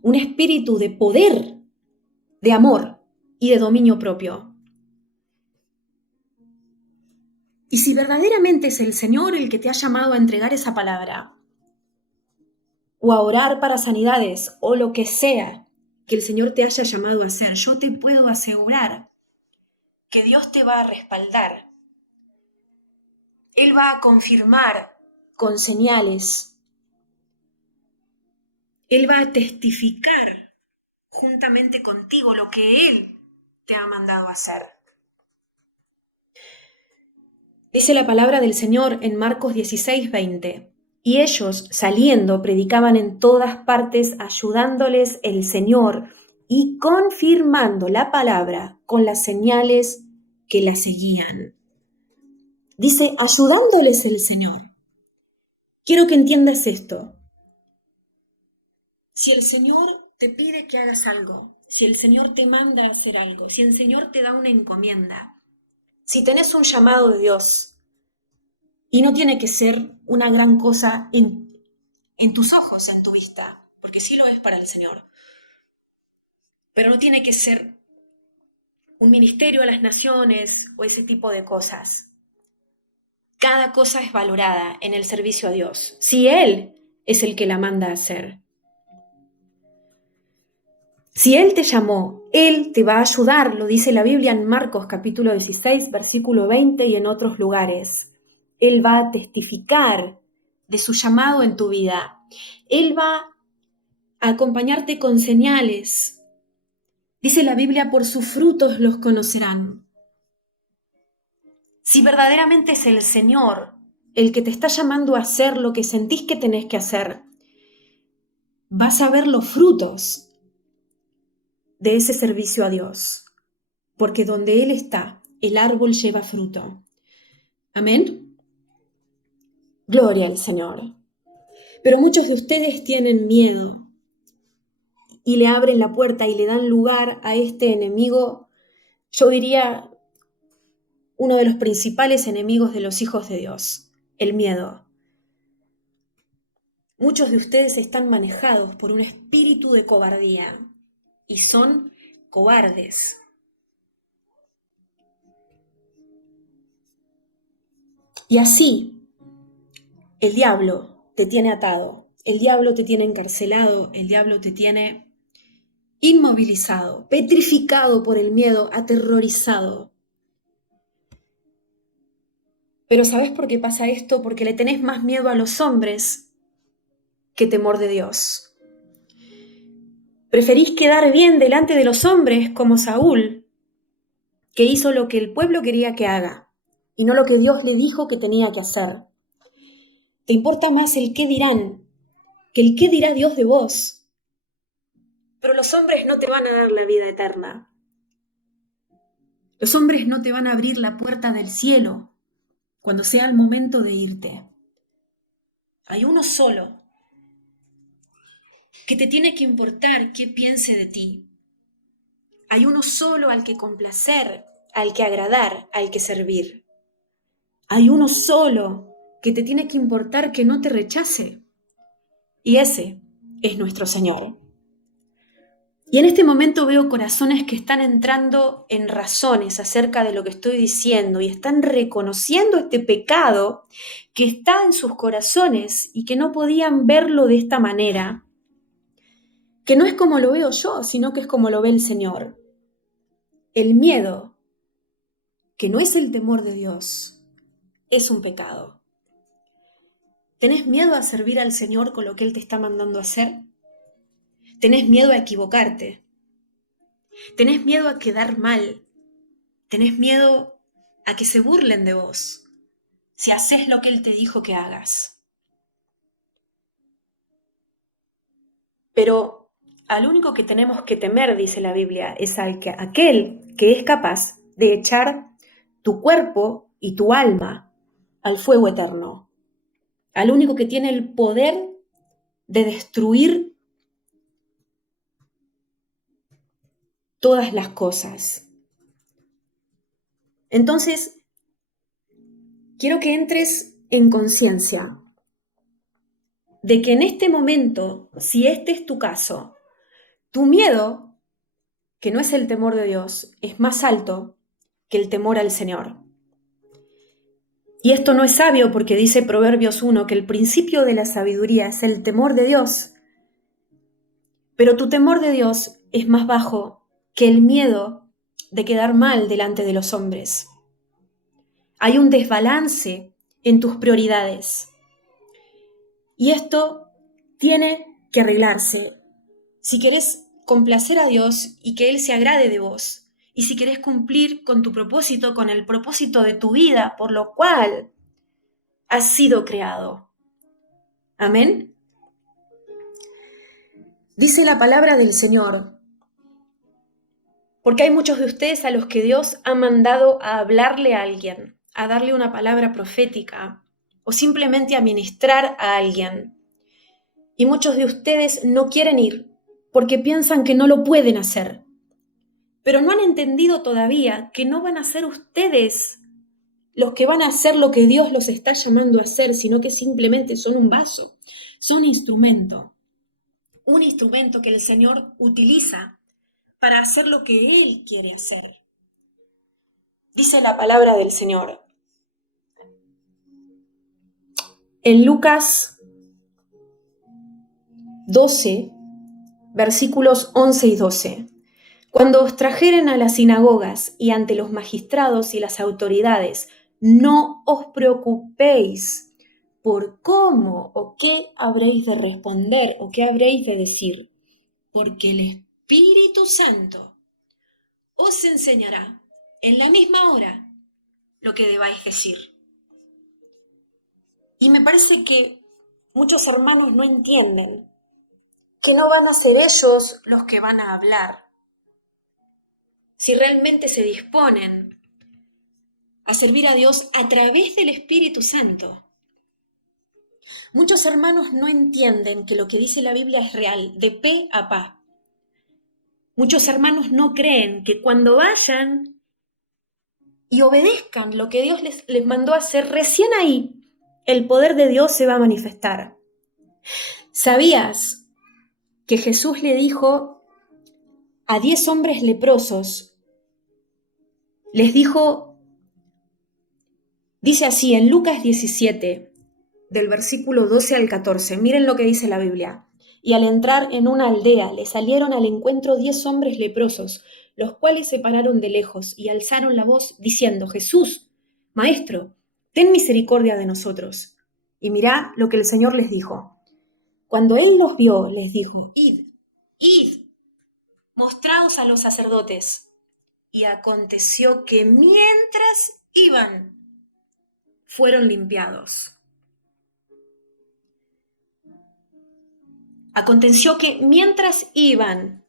un espíritu de poder, de amor y de dominio propio. Y si verdaderamente es el Señor el que te ha llamado a entregar esa palabra, o a orar para sanidades, o lo que sea que el Señor te haya llamado a hacer, yo te puedo asegurar que Dios te va a respaldar. Él va a confirmar con señales. Él va a testificar juntamente contigo lo que Él te ha mandado a hacer. Dice la palabra del Señor en Marcos 16:20. Y ellos, saliendo, predicaban en todas partes, ayudándoles el Señor y confirmando la palabra con las señales que la seguían. Dice, ayudándoles el Señor. Quiero que entiendas esto. Si el Señor te pide que hagas algo, si el Señor te manda a hacer algo, si el Señor te da una encomienda, si tenés un llamado de Dios, y no tiene que ser una gran cosa en tus ojos, en tu vista, porque sí lo es para el Señor. Pero no tiene que ser un ministerio a las naciones o ese tipo de cosas. Cada cosa es valorada en el servicio a Dios, si Él es el que la manda a hacer. Si Él te llamó, Él te va a ayudar, lo dice la Biblia en Marcos capítulo 16, versículo 20 y en otros lugares. Él va a testificar de su llamado en tu vida. Él va a acompañarte con señales. Dice la Biblia, por sus frutos los conocerán. Si verdaderamente es el Señor el que te está llamando a hacer lo que sentís que tenés que hacer, vas a ver los frutos de ese servicio a Dios, porque donde Él está, el árbol lleva fruto. Amén. Gloria al Señor. Pero muchos de ustedes tienen miedo y le abren la puerta y le dan lugar a este enemigo, yo diría uno de los principales enemigos de los hijos de Dios, el miedo. Muchos de ustedes están manejados por un espíritu de cobardía y son cobardes. Y así, el diablo te tiene atado, el diablo te tiene encarcelado, el diablo te tiene inmovilizado, petrificado por el miedo, aterrorizado. Pero ¿sabes por qué pasa esto? Porque le tenés más miedo a los hombres que temor de Dios. Preferís quedar bien delante de los hombres como Saúl, que hizo lo que el pueblo quería que haga y no lo que Dios le dijo que tenía que hacer. Te importa más el qué dirán que el qué dirá Dios de vos. Pero los hombres no te van a dar la vida eterna. Los hombres no te van a abrir la puerta del cielo cuando sea el momento de irte. Hay uno solo que te tiene que importar qué piense de ti. Hay uno solo al que complacer, al que agradar, al que servir. Hay uno solo que te tiene que importar que no te rechace. Y ese es nuestro Señor. Y en este momento veo corazones que están entrando en razones acerca de lo que estoy diciendo y están reconociendo este pecado que está en sus corazones y que no podían verlo de esta manera, que no es como lo veo yo, sino que es como lo ve el Señor. El miedo, que no es el temor de Dios, es un pecado. ¿Tenés miedo a servir al Señor con lo que Él te está mandando a hacer? ¿Tenés miedo a equivocarte? ¿Tenés miedo a quedar mal? ¿Tenés miedo a que se burlen de vos si haces lo que Él te dijo que hagas? Pero al único que tenemos que temer, dice la Biblia, es aquel que es capaz de echar tu cuerpo y tu alma al fuego eterno. Al único que tiene el poder de destruir todas las cosas. Entonces, quiero que entres en conciencia de que en este momento, si este es tu caso, tu miedo, que no es el temor de Dios, es más alto que el temor al Señor. Y esto no es sabio porque dice Proverbios 1 que el principio de la sabiduría es el temor de Dios. Pero tu temor de Dios es más bajo que el miedo de quedar mal delante de los hombres. Hay un desbalance en tus prioridades. Y esto tiene que arreglarse. Si querés complacer a Dios y que Él se agrade de vos, y si querés cumplir con tu propósito, con el propósito de tu vida, por lo cual has sido creado. Amén. Dice la palabra del Señor, porque hay muchos de ustedes a los que Dios ha mandado a hablarle a alguien, a darle una palabra profética, o simplemente a ministrar a alguien. Y muchos de ustedes no quieren ir porque piensan que no lo pueden hacer. Pero no han entendido todavía que no van a ser ustedes los que van a hacer lo que Dios los está llamando a hacer, sino que simplemente son un vaso, son un instrumento que el Señor utiliza para hacer lo que Él quiere hacer. Dice la palabra del Señor. En Lucas 12, versículos 11 y 12. Cuando os trajeren a las sinagogas y ante los magistrados y las autoridades, no os preocupéis por cómo o qué habréis de responder o qué habréis de decir, porque el Espíritu Santo os enseñará en la misma hora lo que debáis decir. Y me parece que muchos hermanos no entienden que no van a ser ellos los que van a hablar. Si realmente se disponen a servir a Dios a través del Espíritu Santo. Muchos hermanos no entienden que lo que dice la Biblia es real, de pe a pa. Muchos hermanos no creen que cuando vayan y obedezcan lo que Dios les mandó a hacer, recién ahí el poder de Dios se va a manifestar. ¿Sabías que Jesús le dijo a 10 hombres leprosos? Les dijo, dice así en Lucas 17, del versículo 12 al 14, miren lo que dice la Biblia. Y al entrar en una aldea le salieron al encuentro 10 hombres leprosos, los cuales se pararon de lejos y alzaron la voz diciendo, Jesús, Maestro, ten misericordia de nosotros. Y mirá lo que el Señor les dijo. Cuando Él los vio, les dijo, id, mostraos a los sacerdotes. Y aconteció que mientras iban, fueron limpiados. Aconteció que mientras iban,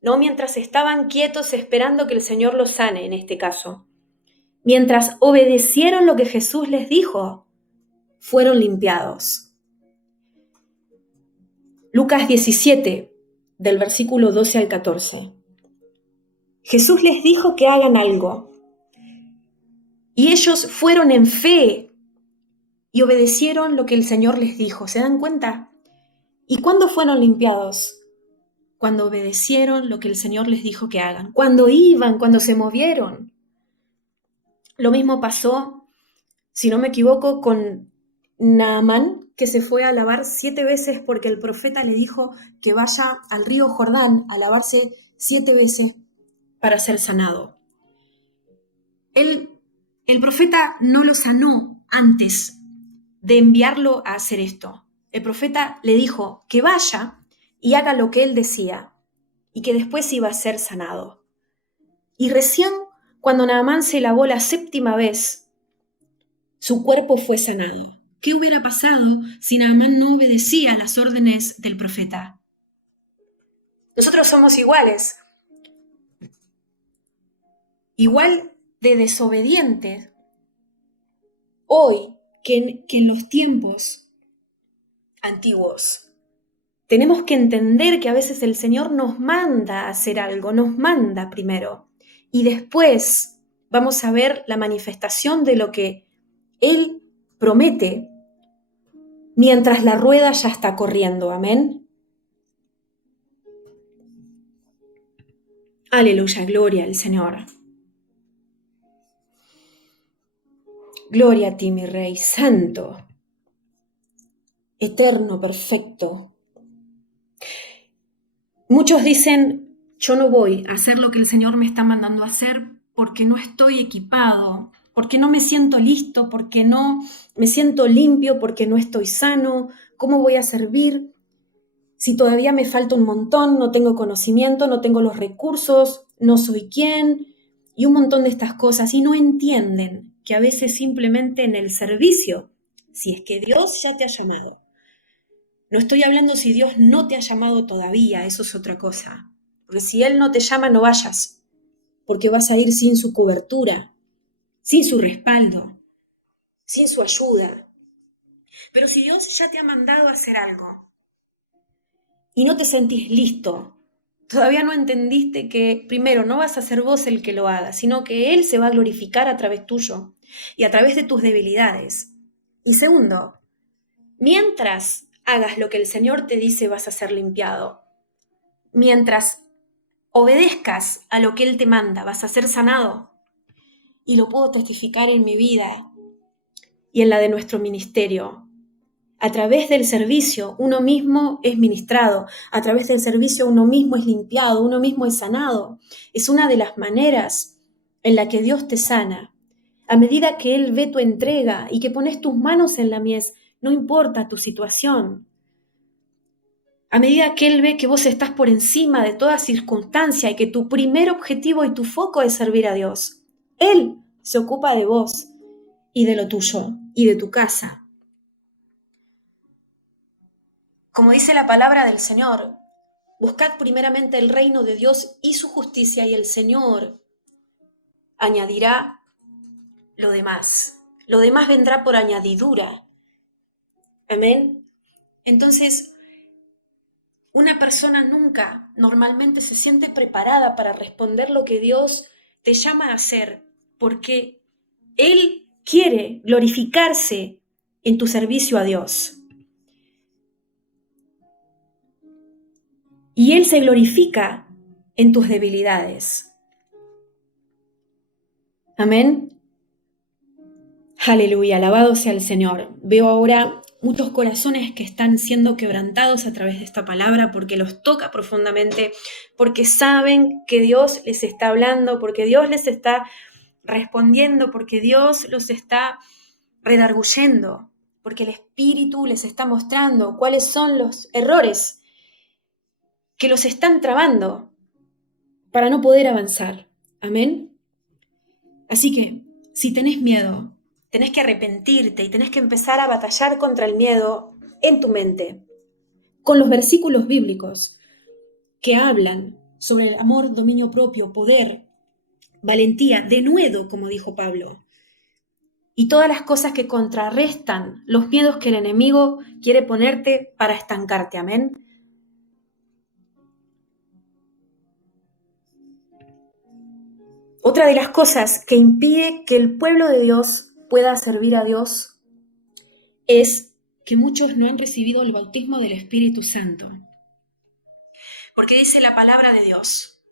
no mientras estaban quietos esperando que el Señor los sane en este caso, mientras obedecieron lo que Jesús les dijo, fueron limpiados. Lucas 17, del versículo 12 al 14. Jesús les dijo que hagan algo, y ellos fueron en fe y obedecieron lo que el Señor les dijo. ¿Se dan cuenta? ¿Y cuándo fueron limpiados? Cuando obedecieron lo que el Señor les dijo que hagan, cuando iban, cuando se movieron. Lo mismo pasó, si no me equivoco, con Naamán, que se fue a lavar 7 veces porque el profeta le dijo que vaya al río Jordán a lavarse 7 veces para ser sanado. El profeta no lo sanó antes de enviarlo a hacer esto. El profeta le dijo que vaya y haga lo que él decía y que después iba a ser sanado. Y recién cuando Naamán se lavó la 7ª vez, su cuerpo fue sanado. ¿Qué hubiera pasado si Naamán no obedecía las órdenes del profeta? Nosotros somos iguales. Igual de desobedientes hoy que en los tiempos antiguos. Tenemos que entender que a veces el Señor nos manda a hacer algo, nos manda primero, y después vamos a ver la manifestación de lo que Él promete mientras la rueda ya está corriendo. Amén. Aleluya, gloria al Señor. Gloria a ti, mi Rey Santo, eterno, perfecto. Muchos dicen, yo no voy a hacer lo que el Señor me está mandando a hacer porque no estoy equipado, porque no me siento listo, porque no me siento limpio, porque no estoy sano. ¿Cómo voy a servir si todavía me falta un montón? No tengo conocimiento, no tengo los recursos, no soy quien, y un montón de estas cosas. Y no entienden que a veces simplemente en el servicio, si es que Dios ya te ha llamado, no estoy hablando si Dios no te ha llamado todavía, eso es otra cosa. Porque si Él no te llama, no vayas, porque vas a ir sin su cobertura, sin su respaldo, sin su ayuda. Pero si Dios ya te ha mandado a hacer algo y no te sentís listo, todavía no entendiste que, primero, no vas a ser vos el que lo haga, sino que Él se va a glorificar a través tuyo y a través de tus debilidades. Y segundo, mientras hagas lo que el Señor te dice, vas a ser limpiado. Mientras obedezcas a lo que Él te manda, vas a ser sanado. Y lo puedo testificar en mi vida y en la de nuestro ministerio. A través del servicio uno mismo es ministrado, a través del servicio uno mismo es limpiado, uno mismo es sanado. Es una de las maneras en la que Dios te sana. A medida que Él ve tu entrega y que pones tus manos en la mies, no importa tu situación. A medida que Él ve que vos estás por encima de toda circunstancia y que tu primer objetivo y tu foco es servir a Dios, Él se ocupa de vos y de lo tuyo y de tu casa. Como dice la palabra del Señor, buscad primeramente el reino de Dios y su justicia y el Señor añadirá lo demás. Lo demás vendrá por añadidura. Amén. Entonces, Una persona nunca normalmente se siente preparada para responder lo que Dios te llama a hacer, porque Él quiere glorificarse en tu servicio a Dios. Y Él se glorifica en tus debilidades. Amén. Aleluya, alabado sea el Señor. Veo ahora muchos corazones que están siendo quebrantados a través de esta palabra porque los toca profundamente, porque saben que Dios les está hablando, porque Dios les está respondiendo, porque Dios los está redarguyendo, porque el Espíritu les está mostrando cuáles son los errores que los están trabando para no poder avanzar. Amén. Así que, si tenés miedo, tenés que arrepentirte y tenés que empezar a batallar contra el miedo en tu mente, con los versículos bíblicos que hablan sobre el amor, dominio propio, poder, valentía, denuedo, como dijo Pablo, y todas las cosas que contrarrestan los miedos que el enemigo quiere ponerte para estancarte. Amén. Otra de las cosas que impide que el pueblo de Dios pueda servir a Dios es que muchos no han recibido el bautismo del Espíritu Santo. Porque dice la palabra de Dios: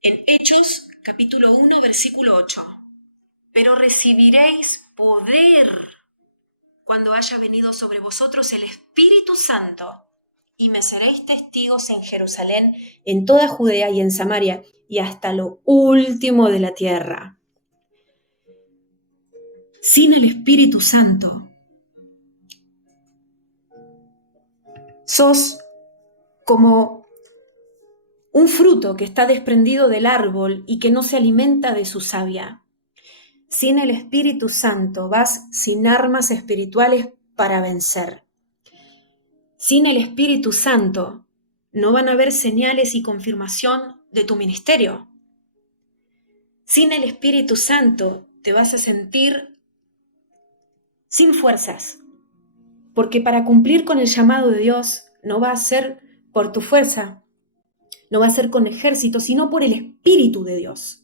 en Hechos capítulo 1 versículo 8, pero recibiréis poder cuando haya venido sobre vosotros el Espíritu Santo, y me seréis testigos en Jerusalén, en toda Judea y en Samaria, y hasta lo último de la tierra. Sin el Espíritu Santo, sos como un fruto que está desprendido del árbol y que no se alimenta de su savia. Sin el Espíritu Santo vas sin armas espirituales para vencer. Sin el Espíritu Santo no van a haber señales y confirmación de tu ministerio. Sin el Espíritu Santo te vas a sentir sin fuerzas, porque para cumplir con el llamado de Dios no va a ser por tu fuerza, no va a ser con ejército, sino por el Espíritu de Dios.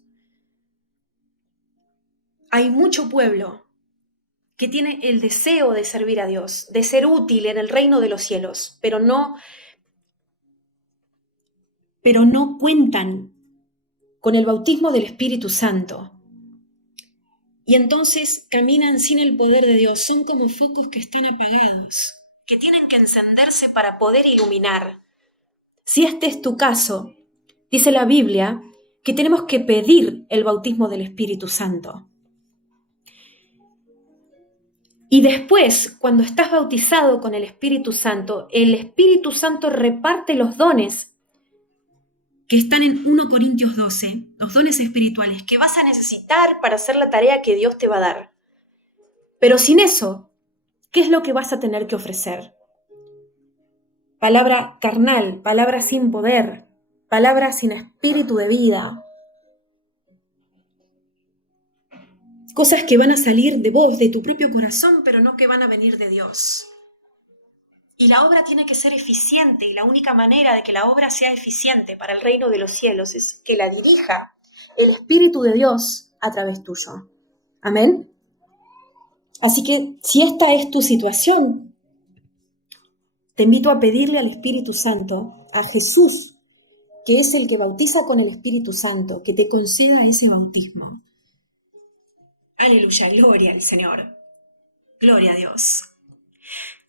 Hay mucho pueblo que tiene el deseo de servir a Dios, de ser útil en el reino de los cielos, pero no cuentan con el bautismo del Espíritu Santo. Y entonces caminan sin el poder de Dios, son como focos que están apagados, que tienen que encenderse para poder iluminar. Si este es tu caso, dice la Biblia que tenemos que pedir el bautismo del Espíritu Santo. Y después, cuando estás bautizado con el Espíritu Santo reparte los dones que están en 1 Corintios 12, los dones espirituales que vas a necesitar para hacer la tarea que Dios te va a dar. Pero sin eso, ¿qué es lo que vas a tener que ofrecer? Palabra carnal, palabra sin poder, palabra sin espíritu de vida. Cosas que van a salir de vos, de tu propio corazón, pero no que van a venir de Dios. Y la obra tiene que ser eficiente, y la única manera de que la obra sea eficiente para el reino de los cielos es que la dirija el Espíritu de Dios a través tuyo. Amén. Así que si esta es tu situación, te invito a pedirle al Espíritu Santo, a Jesús, que es el que bautiza con el Espíritu Santo, que te conceda ese bautismo. Aleluya, gloria al Señor. Gloria a Dios.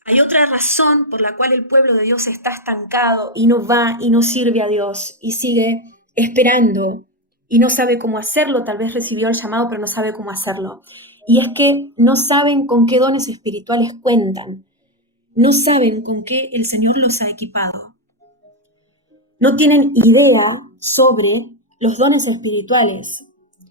Hay otra razón por la cual el pueblo de Dios está estancado y no va y no sirve a Dios y sigue esperando y no sabe cómo hacerlo. Tal vez recibió el llamado, pero no sabe cómo hacerlo. Y es que no saben con qué dones espirituales cuentan. No saben con qué el Señor los ha equipado. No tienen idea sobre los dones espirituales.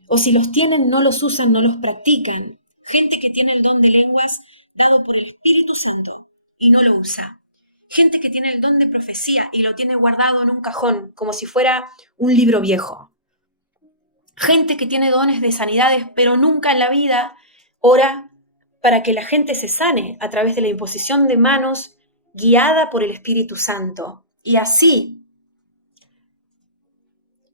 O si los tienen, no los usan, no los practican. Gente que tiene el don de lenguas dado por el Espíritu Santo y no lo usa. Gente que tiene el don de profecía y lo tiene guardado en un cajón, como si fuera un libro viejo. Gente que tiene dones de sanidades, pero nunca en la vida ora para que la gente se sane a través de la imposición de manos guiada por el Espíritu Santo. Y así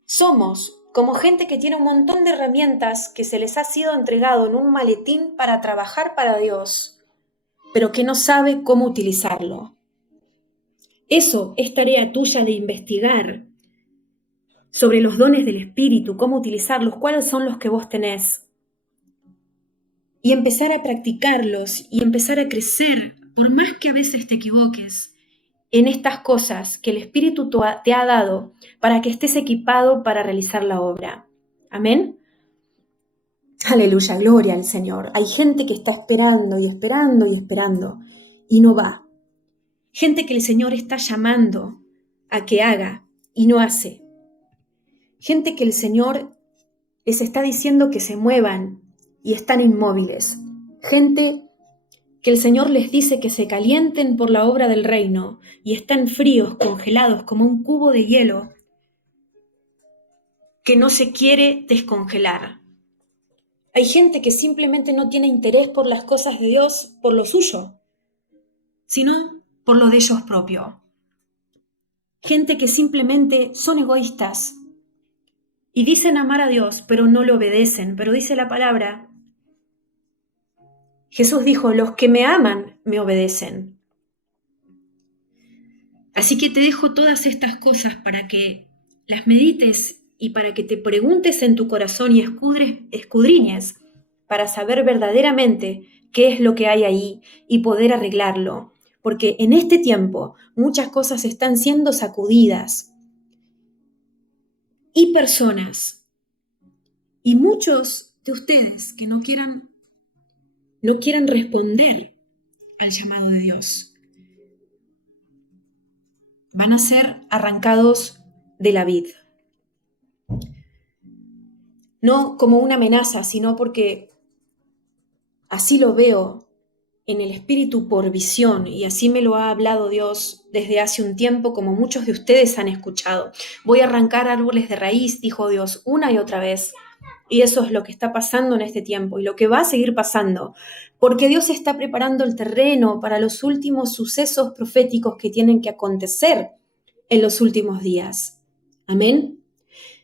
somos como gente que tiene un montón de herramientas que se les ha sido entregado en un maletín para trabajar para Dios, pero que no sabe cómo utilizarlo. Eso es tarea tuya de investigar sobre los dones del Espíritu, cómo utilizarlos, cuáles son los que vos tenés. Y empezar a practicarlos y empezar a crecer, por más que a veces te equivoques, en estas cosas que el Espíritu te ha dado para que estés equipado para realizar la obra. Amén. Aleluya, gloria al Señor. Hay gente que está esperando y esperando y esperando y no va. Gente que el Señor está llamando a que haga y no hace. Gente que el Señor les está diciendo que se muevan y están inmóviles. Gente que el Señor les dice que se calienten por la obra del reino y están fríos, congelados como un cubo de hielo que no se quiere descongelar. Hay gente que simplemente no tiene interés por las cosas de Dios, por lo suyo, sino por lo de ellos propios. Gente que simplemente son egoístas y dicen amar a Dios, pero no le obedecen. Pero dice la palabra, Jesús dijo, los que me aman me obedecen. Así que te dejo todas estas cosas para que las medites y para que te preguntes en tu corazón y escudriñes para saber verdaderamente qué es lo que hay ahí y poder arreglarlo. Porque en este tiempo muchas cosas están siendo sacudidas y personas y muchos de ustedes que no quieran responder al llamado de Dios van a ser arrancados de la vid. No como una amenaza, sino porque así lo veo en el Espíritu por visión, y así me lo ha hablado Dios desde hace un tiempo, como muchos de ustedes han escuchado. Voy a arrancar árboles de raíz, dijo Dios una y otra vez. Y eso es lo que está pasando en este tiempo y lo que va a seguir pasando, porque Dios está preparando el terreno para los últimos sucesos proféticos que tienen que acontecer en los últimos días. Amén.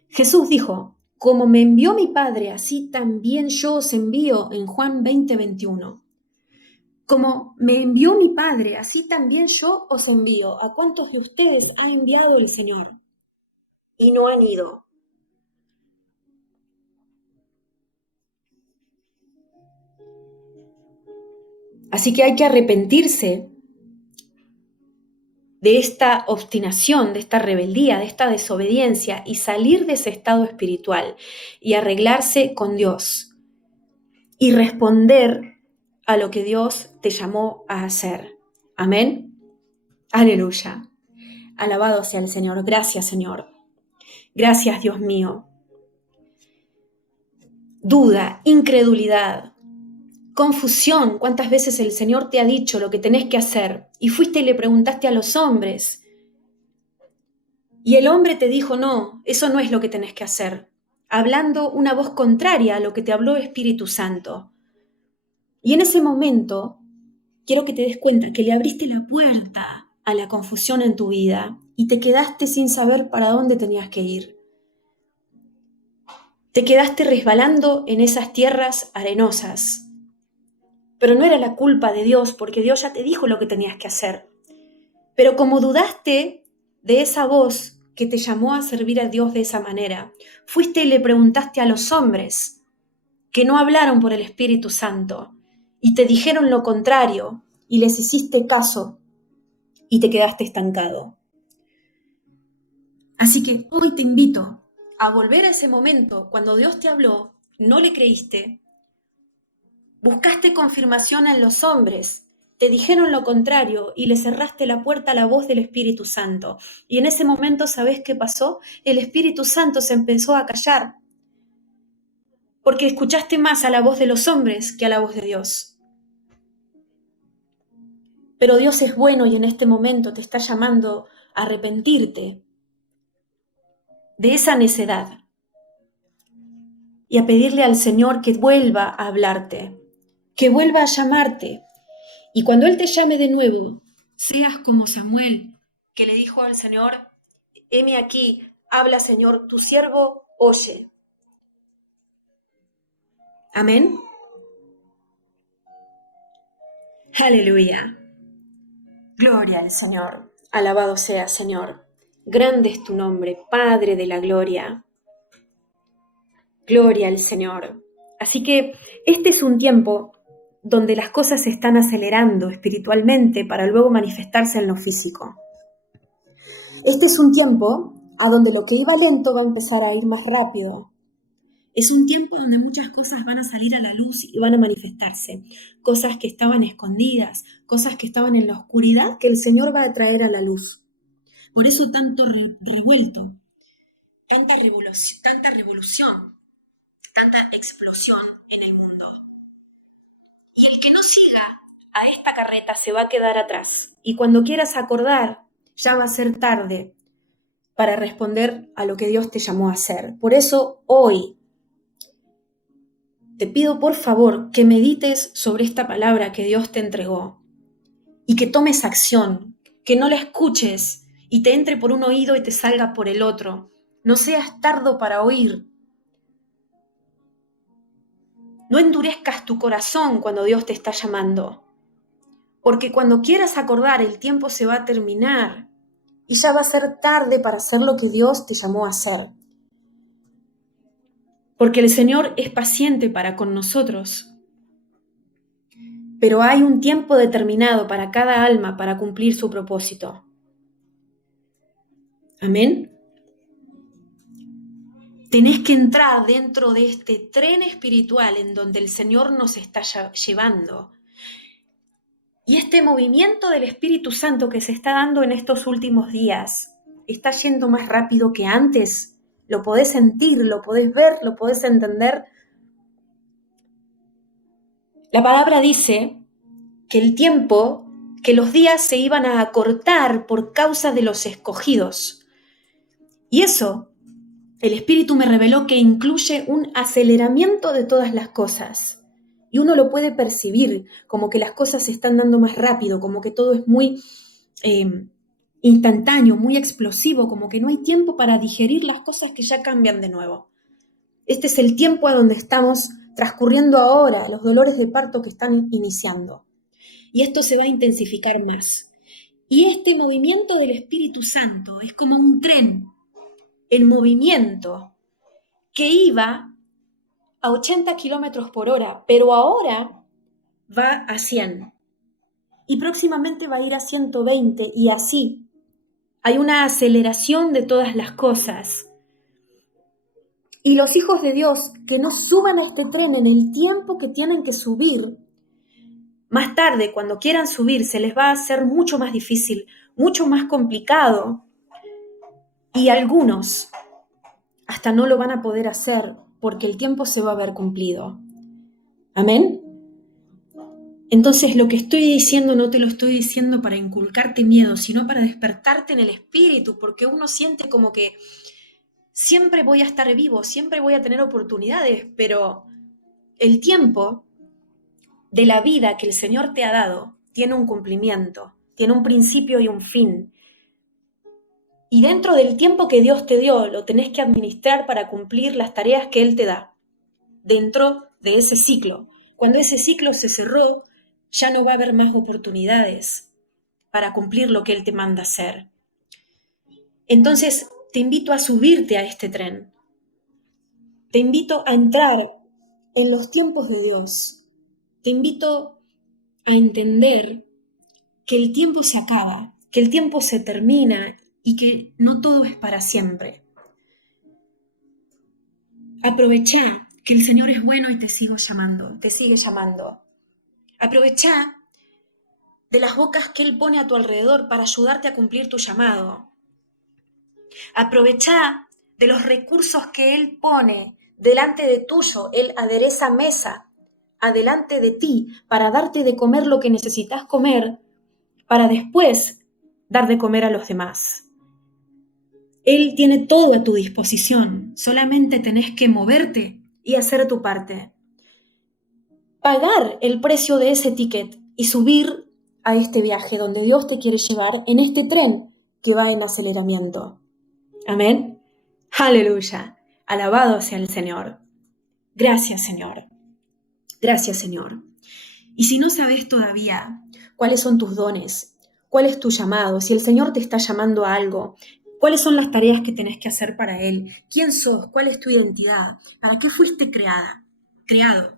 Jesús dijo, como me envió mi Padre, así también yo os envío en Juan 20:21. Como me envió mi Padre, así también yo os envío. ¿A cuántos de ustedes ha enviado el Señor? Y no han ido. Así que hay que arrepentirse de esta obstinación, de esta rebeldía, de esta desobediencia y salir de ese estado espiritual y arreglarse con Dios y responder a lo que Dios te llamó a hacer. Amén. Aleluya. Alabado sea el Señor. Gracias, Señor. Gracias, Dios mío. Duda, incredulidad, confusión. ¿Cuántas veces el Señor te ha dicho lo que tenés que hacer? Y fuiste y le preguntaste a los hombres. Y el hombre te dijo, no, eso no es lo que tenés que hacer. Hablando una voz contraria a lo que te habló el Espíritu Santo. Y en ese momento, quiero que te des cuenta que le abriste la puerta a la confusión en tu vida y te quedaste sin saber para dónde tenías que ir. Te quedaste resbalando en esas tierras arenosas. Pero no era la culpa de Dios, porque Dios ya te dijo lo que tenías que hacer. Pero como dudaste de esa voz que te llamó a servir a Dios de esa manera, fuiste y le preguntaste a los hombres que no hablaron por el Espíritu Santo y te dijeron lo contrario y les hiciste caso y te quedaste estancado. Así que hoy te invito a volver a ese momento cuando Dios te habló, no le creíste, buscaste confirmación en los hombres, te dijeron lo contrario y le cerraste la puerta a la voz del Espíritu Santo. Y en ese momento, ¿sabés qué pasó? El Espíritu Santo se empezó a callar, porque escuchaste más a la voz de los hombres que a la voz de Dios. Pero Dios es bueno y en este momento te está llamando a arrepentirte de esa necedad y a pedirle al Señor que vuelva a hablarte, que vuelva a llamarte. Y cuando Él te llame de nuevo, seas como Samuel, que le dijo al Señor: heme aquí, habla Señor, tu siervo oye. Amén. Aleluya. Gloria al Señor. Alabado sea, Señor. Grande es tu nombre, Padre de la gloria. Gloria al Señor. Así que este es un tiempo donde las cosas se están acelerando espiritualmente para luego manifestarse en lo físico. Este es un tiempo a donde lo que iba lento va a empezar a ir más rápido. Es un tiempo donde muchas cosas van a salir a la luz y van a manifestarse. Cosas que estaban escondidas, cosas que estaban en la oscuridad, que el Señor va a traer a la luz. Por eso tanto revuelto, tanta revolución, tanta explosión en el mundo. Y el que no siga a esta carreta se va a quedar atrás. Y cuando quieras acordar, ya va a ser tarde para responder a lo que Dios te llamó a hacer. Por eso hoy te pido por favor que medites sobre esta palabra que Dios te entregó y que tomes acción, que no la escuches y te entre por un oído y te salga por el otro. No seas tardo para oír. No endurezcas tu corazón cuando Dios te está llamando, porque cuando quieras acordar el tiempo se va a terminar y ya va a ser tarde para hacer lo que Dios te llamó a hacer. Porque el Señor es paciente para con nosotros, pero hay un tiempo determinado para cada alma para cumplir su propósito. Amén. Tenés que entrar dentro de este tren espiritual en donde el Señor nos está llevando. Y este movimiento del Espíritu Santo que se está dando en estos últimos días está yendo más rápido que antes. Lo podés sentir, lo podés ver, lo podés entender. La palabra dice que el tiempo, que los días se iban a acortar por causa de los escogidos. Y eso, el Espíritu me reveló que incluye un aceleramiento de todas las cosas. Y uno lo puede percibir, como que las cosas se están dando más rápido, como que todo es muy instantáneo, muy explosivo, como que no hay tiempo para digerir las cosas que ya cambian de nuevo. Este es el tiempo a donde estamos transcurriendo ahora, los dolores de parto que están iniciando. Y esto se va a intensificar más. Y este movimiento del Espíritu Santo es como un tren en movimiento que iba a 80 kilómetros por hora, pero ahora va a 100. Y próximamente va a ir a 120 y así. Hay una aceleración de todas las cosas. Y los hijos de Dios que no suban a este tren en el tiempo que tienen que subir, más tarde, cuando quieran subir, se les va a hacer mucho más difícil, mucho más complicado. Y algunos hasta no lo van a poder hacer porque el tiempo se va a haber cumplido. ¿Amén? Entonces lo que estoy diciendo no te lo estoy diciendo para inculcarte miedo, sino para despertarte en el espíritu, porque uno siente como que siempre voy a estar vivo, siempre voy a tener oportunidades, pero el tiempo de la vida que el Señor te ha dado tiene un cumplimiento, tiene un principio y un fin. Y dentro del tiempo que Dios te dio, lo tenés que administrar para cumplir las tareas que Él te da, dentro de ese ciclo. Cuando ese ciclo se cerró, ya no va a haber más oportunidades para cumplir lo que Él te manda hacer. Entonces, te invito a subirte a este tren. Te invito a entrar en los tiempos de Dios. Te invito a entender que el tiempo se acaba, que el tiempo se termina y que no todo es para siempre. Aprovechá que el Señor es bueno y te sigue llamando. Aprovechá de las bocas que Él pone a tu alrededor para ayudarte a cumplir tu llamado. Aprovechá de los recursos que Él pone delante de tuyo. Él adereza mesa adelante de ti para darte de comer lo que necesitas comer, para después dar de comer a los demás. Él tiene todo a tu disposición, solamente tenés que moverte y hacer tu parte. pagar el precio de ese ticket y subir a este viaje donde Dios te quiere llevar en este tren que va en aceleramiento. Amén. Aleluya. Alabado sea el Señor. Gracias, Señor. Gracias, Señor. Y si no sabes todavía cuáles son tus dones, cuál es tu llamado, si el Señor te está llamando a algo, cuáles son las tareas que tenés que hacer para Él, quién sos, cuál es tu identidad, para qué fuiste creado.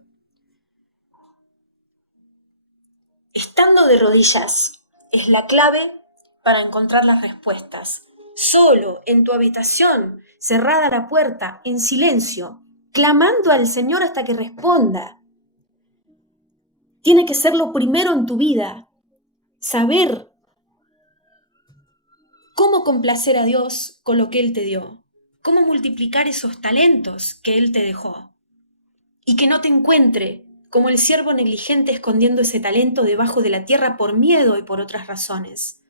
Estando de rodillas es la clave para encontrar las respuestas. Solo en tu habitación, cerrada la puerta, en silencio, clamando al Señor hasta que responda. Tiene que ser lo primero en tu vida, saber cómo complacer a Dios con lo que Él te dio, cómo multiplicar esos talentos que Él te dejó y que no te encuentre como el siervo negligente escondiendo ese talento debajo de la tierra por miedo y por otras razones.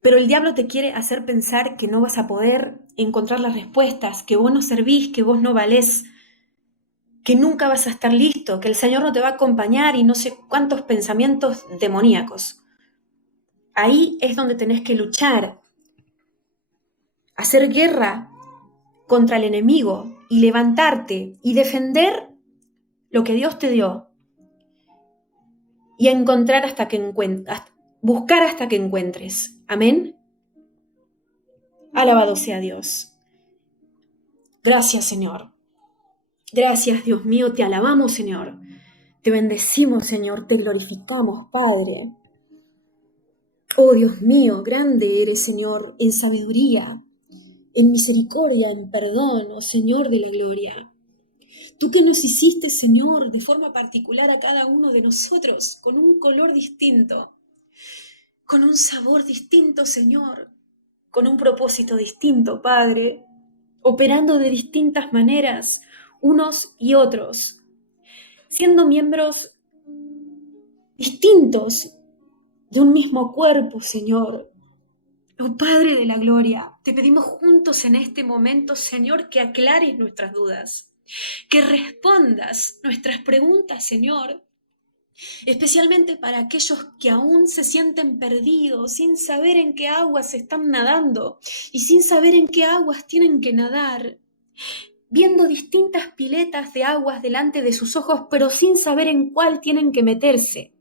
Pero el diablo te quiere hacer pensar que no vas a poder encontrar las respuestas, que vos no servís, que vos no valés, que nunca vas a estar listo, que el Señor no te va a acompañar y no sé cuántos pensamientos demoníacos. Ahí es donde tenés que luchar, hacer guerra contra el enemigo y levantarte y defender lo que Dios te dio y encontrar buscar hasta que encuentres. Amén. Alabado sea Dios. Gracias, Señor. Gracias, Dios mío, te alabamos, Señor. Te bendecimos, Señor, te glorificamos, Padre. Oh, Dios mío, grande eres, Señor, en sabiduría, en misericordia, en perdón, oh Señor de la gloria. Tú que nos hiciste, Señor, de forma particular a cada uno de nosotros, con un color distinto, con un sabor distinto, Señor, con un propósito distinto, Padre, operando de distintas maneras, unos y otros, siendo miembros distintos de un mismo cuerpo, Señor. Oh Padre de la gloria, te pedimos juntos en este momento, Señor, que aclares nuestras dudas, que respondas nuestras preguntas, Señor, especialmente para aquellos que aún se sienten perdidos, sin saber en qué aguas están nadando y sin saber en qué aguas tienen que nadar, viendo distintas piletas de aguas delante de sus ojos, pero sin saber en cuál tienen que meterse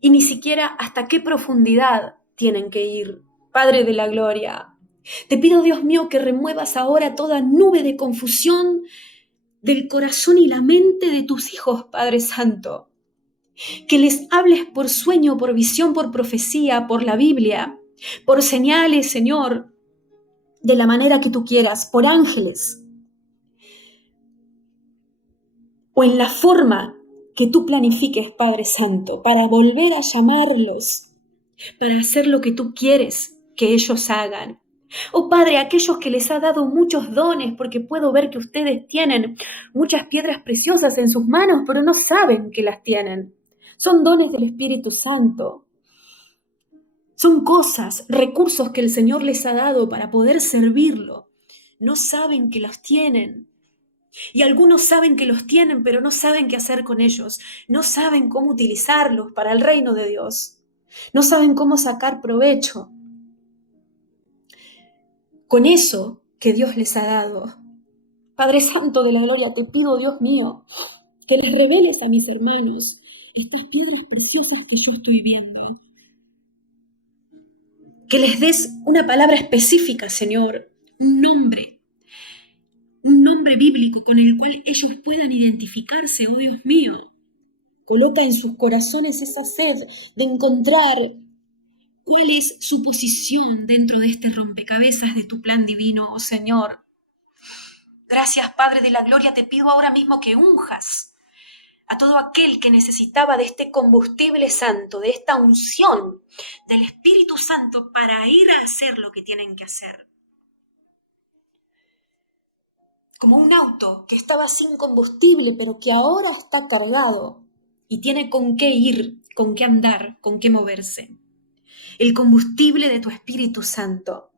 y ni siquiera hasta qué profundidad tienen que ir. Padre de la gloria, te pido, Dios mío, que remuevas ahora toda nube de confusión del corazón y la mente de tus hijos, Padre Santo. Que les hables por sueño, por visión, por profecía, por la Biblia, por señales, Señor, de la manera que tú quieras, por ángeles, o en la forma que tú planifiques, Padre Santo, para volver a llamarlos, para hacer lo que tú quieres que ellos hagan. Oh Padre, aquellos que les ha dado muchos dones, porque puedo ver que ustedes tienen muchas piedras preciosas en sus manos, pero no saben que las tienen. Son dones del Espíritu Santo. Son cosas, recursos que el Señor les ha dado para poder servirlo. No saben que los tienen. Y algunos saben que los tienen, pero no saben qué hacer con ellos. No saben cómo utilizarlos para el reino de Dios. No saben cómo sacar provecho con eso que Dios les ha dado. Padre Santo de la gloria, te pido, Dios mío, que les reveles a mis hermanos estas piedras preciosas que yo estoy viendo. Que les des una palabra específica, Señor, un nombre bíblico con el cual ellos puedan identificarse, oh Dios mío. Coloca en sus corazones esa sed de encontrar cuál es su posición dentro de este rompecabezas de tu plan divino, oh Señor. Gracias, Padre de la gloria, te pido ahora mismo que unjas a todo aquel que necesitaba de este combustible santo, de esta unción del Espíritu Santo para ir a hacer lo que tienen que hacer. Como un auto que estaba sin combustible, pero que ahora está cargado y tiene con qué ir, con qué andar, con qué moverse. El combustible de tu Espíritu Santo.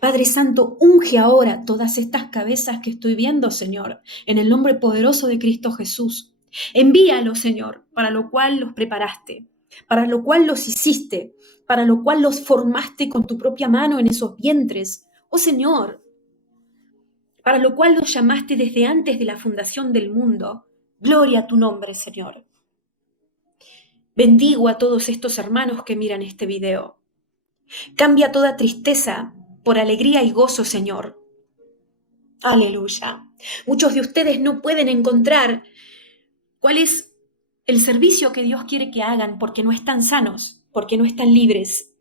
Padre Santo, unge ahora todas estas cabezas que estoy viendo, Señor, en el nombre poderoso de Cristo Jesús. Envíalos, Señor, para lo cual los preparaste, para lo cual los hiciste, para lo cual los formaste con tu propia mano en esos vientres. Oh Señor, para lo cual los llamaste desde antes de la fundación del mundo. Gloria a tu nombre, Señor. Bendigo a todos estos hermanos que miran este video. Cambia toda tristeza por alegría y gozo, Señor. Aleluya. Muchos de ustedes no pueden encontrar cuál es el servicio que Dios quiere que hagan porque no están sanos, porque no están libres,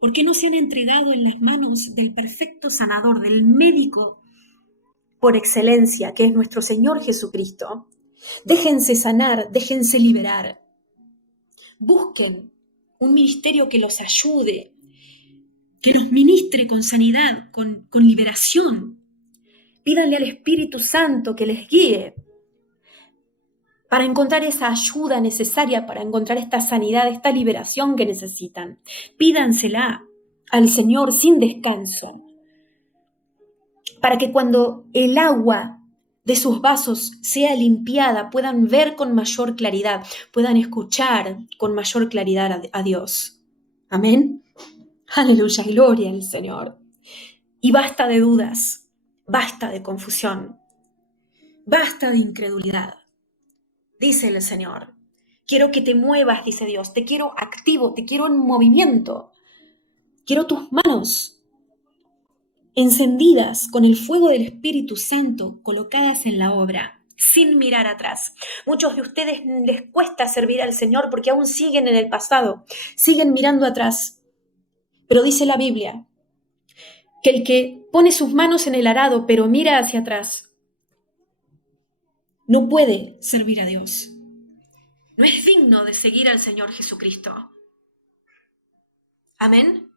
porque no se han entregado en las manos del perfecto sanador, del médico por excelencia, que es nuestro Señor Jesucristo. Déjense sanar, déjense liberar. Busquen un ministerio que los ayude, que los ministre con sanidad, con liberación. Pídanle al Espíritu Santo que les guíe para encontrar esa ayuda necesaria, para encontrar esta sanidad, esta liberación que necesitan. Pídansela al Señor sin descanso, para que cuando el agua de sus vasos sea limpiada, puedan ver con mayor claridad, puedan escuchar con mayor claridad a Dios. Amén. Aleluya, gloria al Señor. Y basta de dudas, basta de confusión, basta de incredulidad. Dice el Señor, quiero que te muevas, dice Dios, te quiero activo, te quiero en movimiento. Quiero tus manos encendidas con el fuego del Espíritu Santo, colocadas en la obra, sin mirar atrás. Muchos de ustedes les cuesta servir al Señor porque aún siguen en el pasado, siguen mirando atrás. Pero dice la Biblia que el que pone sus manos en el arado pero mira hacia atrás, no puede servir a Dios. No es digno de seguir al Señor Jesucristo. Amén.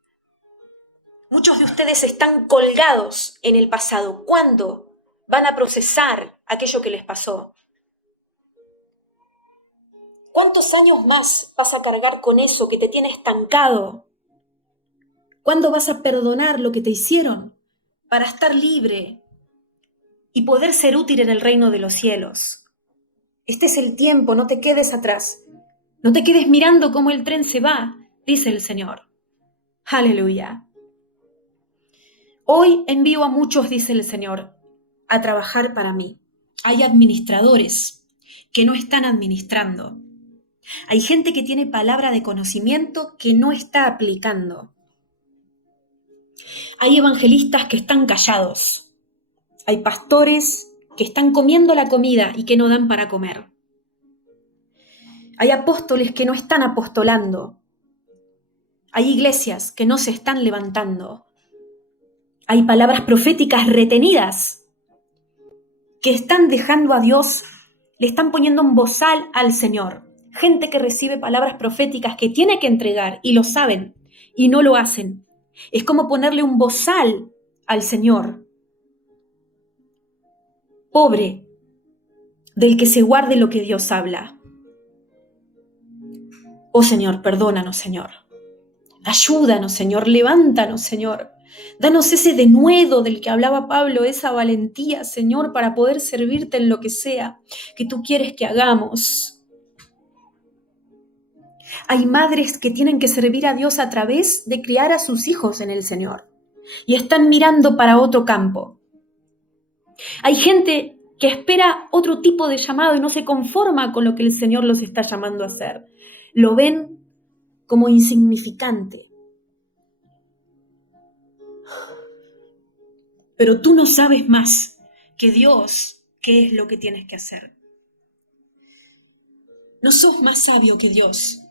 Muchos de ustedes están colgados en el pasado. ¿Cuándo van a procesar aquello que les pasó? ¿Cuántos años más vas a cargar con eso que te tiene estancado? ¿Cuándo vas a perdonar lo que te hicieron para estar libre y poder ser útil en el reino de los cielos? Este es el tiempo, no te quedes atrás. No te quedes mirando cómo el tren se va, dice el Señor. Aleluya. Hoy envío a muchos, dice el Señor, a trabajar para mí. Hay administradores que no están administrando. Hay gente que tiene palabra de conocimiento que no está aplicando. Hay evangelistas que están callados. Hay pastores que están comiendo la comida y que no dan para comer. Hay apóstoles que no están apostolando. Hay iglesias que no se están levantando. Hay palabras proféticas retenidas que están dejando a Dios, le están poniendo un bozal al Señor. Gente que recibe palabras proféticas que tiene que entregar y lo saben y no lo hacen. Es como ponerle un bozal al Señor. Pobre del que se guarde lo que Dios habla. Oh Señor, perdónanos, Señor. Ayúdanos, Señor, levántanos, Señor. Danos ese denuedo del que hablaba Pablo, esa valentía, Señor, para poder servirte en lo que sea que tú quieres que hagamos. Hay madres que tienen que servir a Dios a través de criar a sus hijos en el Señor y están mirando para otro campo. Hay gente que espera otro tipo de llamado y no se conforma con lo que el Señor los está llamando a hacer. Lo ven como insignificante. Pero tú no sabes más que Dios qué es lo que tienes que hacer. No sos más sabio que Dios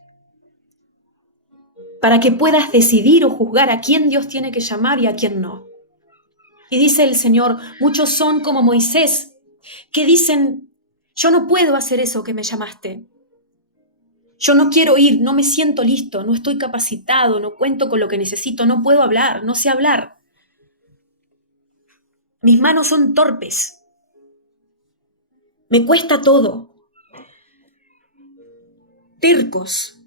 para que puedas decidir o juzgar a quién Dios tiene que llamar y a quién no. Y dice el Señor, muchos son como Moisés, que dicen, yo no puedo hacer eso que me llamaste. Yo no quiero ir, no me siento listo, no estoy capacitado, no cuento con lo que necesito, no puedo hablar, no sé hablar. Mis manos son torpes. Me cuesta todo. Tercos,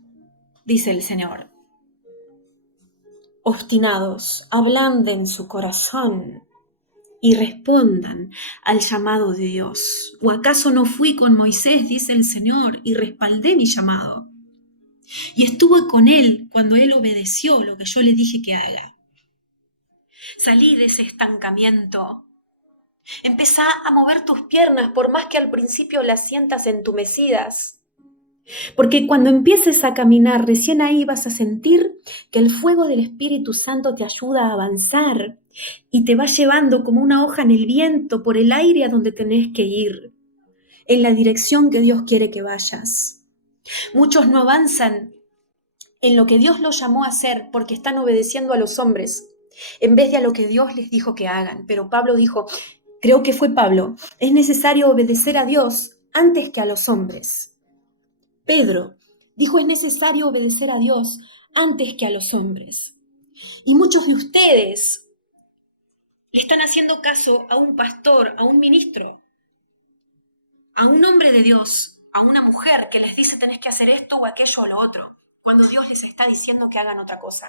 dice el Señor. obstinados, ablanden su corazón y respondan al llamado de Dios. ¿O acaso no fui con Moisés, dice el Señor, y respaldé mi llamado? Y estuve con él cuando él obedeció lo que yo le dije que haga. Salí de ese estancamiento. Empezá a mover tus piernas, por más que al principio las sientas entumecidas. Porque cuando empieces a caminar, recién ahí vas a sentir que el fuego del Espíritu Santo te ayuda a avanzar y te va llevando como una hoja en el viento por el aire a donde tenés que ir, en la dirección que Dios quiere que vayas. Muchos no avanzan en lo que Dios los llamó a hacer porque están obedeciendo a los hombres en vez de a lo que Dios les dijo que hagan. Pero Pablo dijo, creo que fue Pablo, es necesario obedecer a Dios antes que a los hombres. Pedro dijo, es necesario obedecer a Dios antes que a los hombres. Y muchos de ustedes le están haciendo caso a un pastor, a un ministro, a un hombre de Dios, a una mujer que les dice tenés que hacer esto o aquello o lo otro, cuando Dios les está diciendo que hagan otra cosa.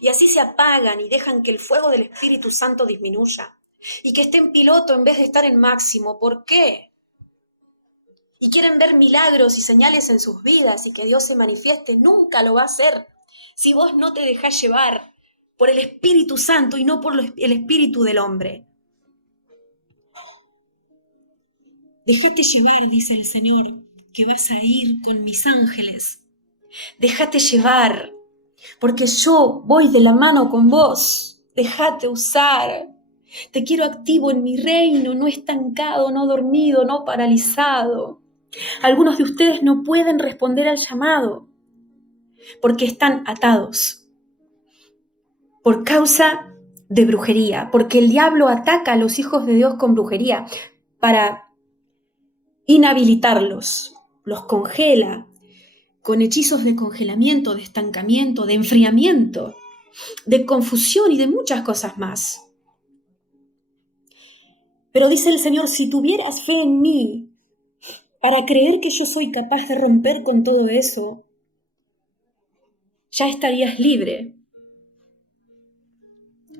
Y así se apagan y dejan que el fuego del Espíritu Santo disminuya y que esté en piloto en vez de estar en máximo. ¿Por qué? Y quieren ver milagros y señales en sus vidas y que Dios se manifieste. Nunca lo va a hacer si vos no te dejás llevar por el Espíritu Santo y no por el espíritu del hombre. Déjate llevar, dice el Señor, que vas a ir con mis ángeles. Déjate llevar, porque yo voy de la mano con vos. Déjate usar. Te quiero activo en mi reino, no estancado, no dormido, no paralizado. Algunos de ustedes no pueden responder al llamado porque están atados por causa de brujería, porque el diablo ataca a los hijos de Dios con brujería para inhabilitarlos, los congela con hechizos de congelamiento, de estancamiento, de enfriamiento, de confusión y de muchas cosas más. Pero dice el Señor, si tuvieras fe en mí para creer que yo soy capaz de romper con todo eso, ya estarías libre.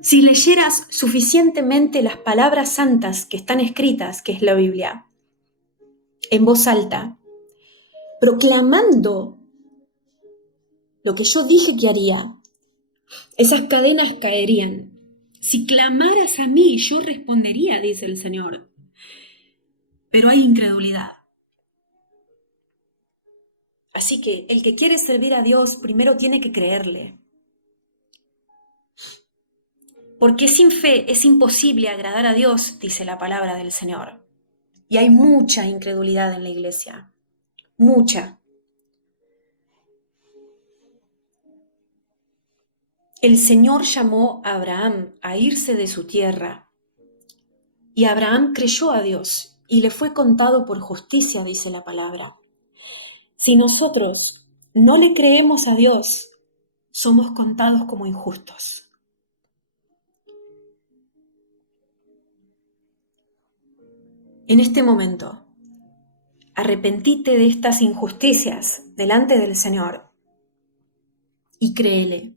Si leyeras suficientemente las palabras santas que están escritas, que es la Biblia, en voz alta, proclamando lo que yo dije que haría, esas cadenas caerían. Si clamaras a mí, yo respondería, dice el Señor. Pero hay incredulidad. Así que el que quiere servir a Dios primero tiene que creerle. Porque sin fe es imposible agradar a Dios, dice la palabra del Señor. Y hay mucha incredulidad en la iglesia. Mucha. El Señor llamó a Abraham a irse de su tierra. Y Abraham creyó a Dios y le fue contado por justicia, dice la palabra. Si nosotros no le creemos a Dios, somos contados como injustos. En este momento, arrepentite de estas injusticias delante del Señor y créele,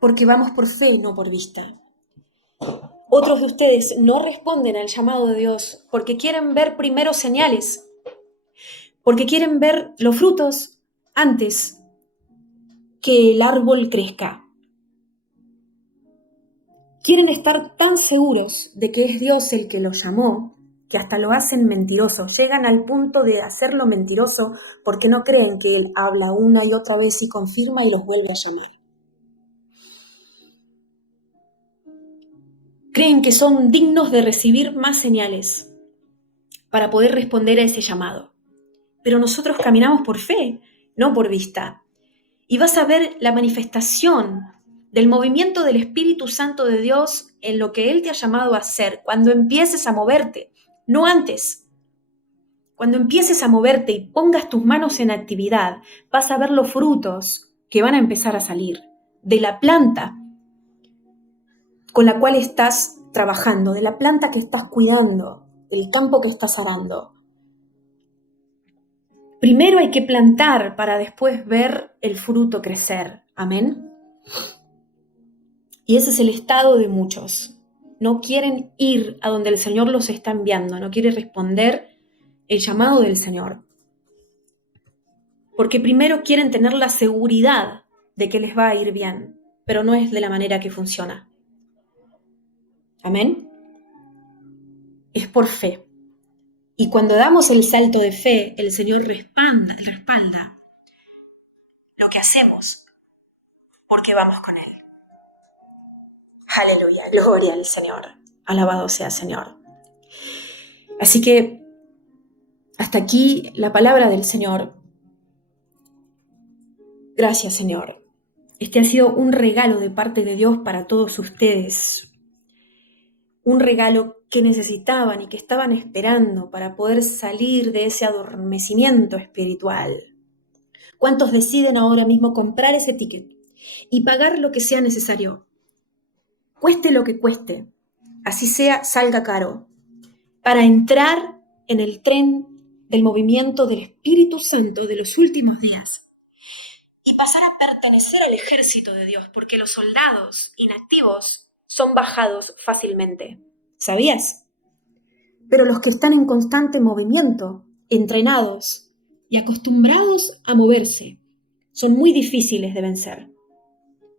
porque vamos por fe, no por vista. Otros de ustedes no responden al llamado de Dios porque quieren ver primero señales, porque quieren ver los frutos antes que el árbol crezca. Quieren estar tan seguros de que es Dios el que los llamó, que hasta lo hacen mentiroso. Llegan al punto de hacerlo mentiroso porque no creen que Él habla una y otra vez y confirma y los vuelve a llamar. Creen que son dignos de recibir más señales para poder responder a ese llamado. Pero nosotros caminamos por fe, no por vista. Y vas a ver la manifestación del movimiento del Espíritu Santo de Dios en lo que Él te ha llamado a hacer, cuando empieces a moverte, no antes. Cuando empieces a moverte y pongas tus manos en actividad, vas a ver los frutos que van a empezar a salir de la planta con la cual estás trabajando, de la planta que estás cuidando, el campo que estás arando. Primero hay que plantar para después ver el fruto crecer. Amén. Y ese es el estado de muchos. No quieren ir a donde el Señor los está enviando, no quieren responder el llamado del Señor. Porque primero quieren tener la seguridad de que les va a ir bien, pero no es de la manera que funciona. Amén. Es por fe. Y cuando damos el salto de fe, el Señor respalda lo que hacemos, porque vamos con Él. Aleluya, gloria al Señor. Alabado sea el Señor. Así que hasta aquí la palabra del Señor. Gracias, Señor. Este ha sido un regalo de parte de Dios para todos ustedes. Un regalo que necesitaban y que estaban esperando para poder salir de ese adormecimiento espiritual. ¿Cuántos deciden ahora mismo comprar ese ticket y pagar lo que sea necesario? Cueste lo que cueste, así sea, salga caro, para entrar en el tren del movimiento del Espíritu Santo de los últimos días y pasar a pertenecer al ejército de Dios, porque los soldados inactivos son bajados fácilmente. ¿Sabías? Pero los que están en constante movimiento, entrenados y acostumbrados a moverse, son muy difíciles de vencer.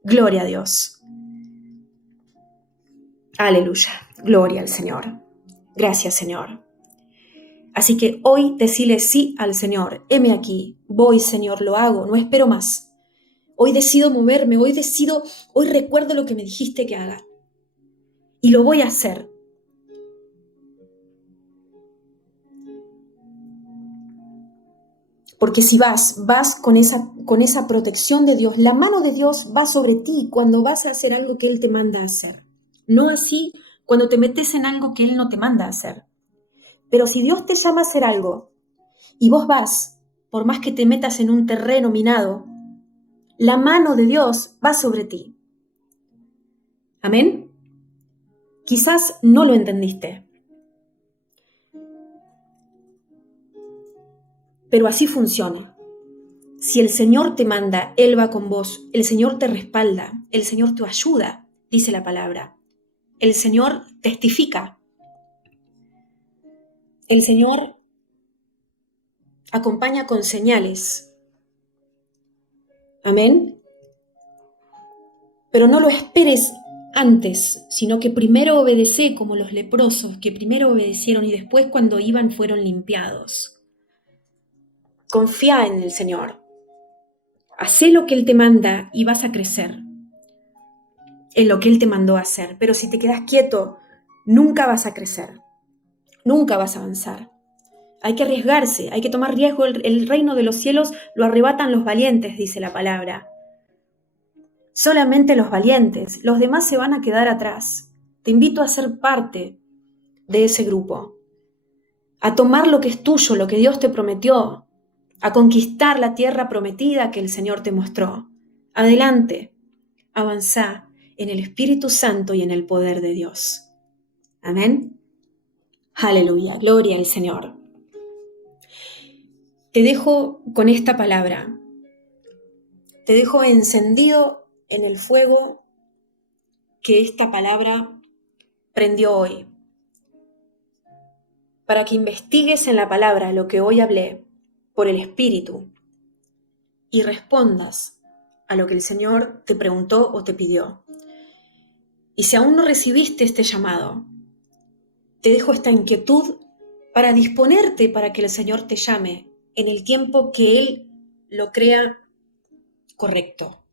Gloria a Dios. Aleluya. Gloria al Señor. Gracias, Señor. Así que hoy decile sí al Señor. Heme aquí. Voy, Señor, lo hago. No espero más. Hoy decido moverme. Hoy recuerdo lo que me dijiste que haga. Y lo voy a hacer. Porque si vas con esa protección de Dios, la mano de Dios va sobre ti cuando vas a hacer algo que Él te manda a hacer. No así cuando te metes en algo que Él no te manda a hacer. Pero si Dios te llama a hacer algo y vos vas, por más que te metas en un terreno minado, la mano de Dios va sobre ti. ¿Amén? Quizás no lo entendiste. Pero así funciona. Si el Señor te manda, Él va con vos, el Señor te respalda, el Señor te ayuda, dice la palabra. El Señor testifica. El Señor acompaña con señales. Amén. Pero no lo esperes antes, sino que primero obedecé como los leprosos, que primero obedecieron y después cuando iban fueron limpiados. Confía en el Señor. Hacé lo que Él te manda y vas a crecer en lo que Él te mandó a hacer. Pero si te quedas quieto, nunca vas a crecer. Nunca vas a avanzar. Hay que arriesgarse, hay que tomar riesgo. El reino de los cielos lo arrebatan los valientes, dice la palabra. Solamente los valientes, los demás se van a quedar atrás. Te invito a ser parte de ese grupo, a tomar lo que es tuyo, lo que Dios te prometió, a conquistar la tierra prometida que el Señor te mostró. Adelante, avanzá en el Espíritu Santo y en el poder de Dios. Amén. Aleluya, gloria al Señor. Te dejo con esta palabra. Te dejo encendido en el fuego que esta palabra prendió hoy, para que investigues en la palabra lo que hoy hablé por el Espíritu y respondas a lo que el Señor te preguntó o te pidió. Y si aún no recibiste este llamado, te dejo esta inquietud para disponerte para que el Señor te llame en el tiempo que Él lo crea correcto.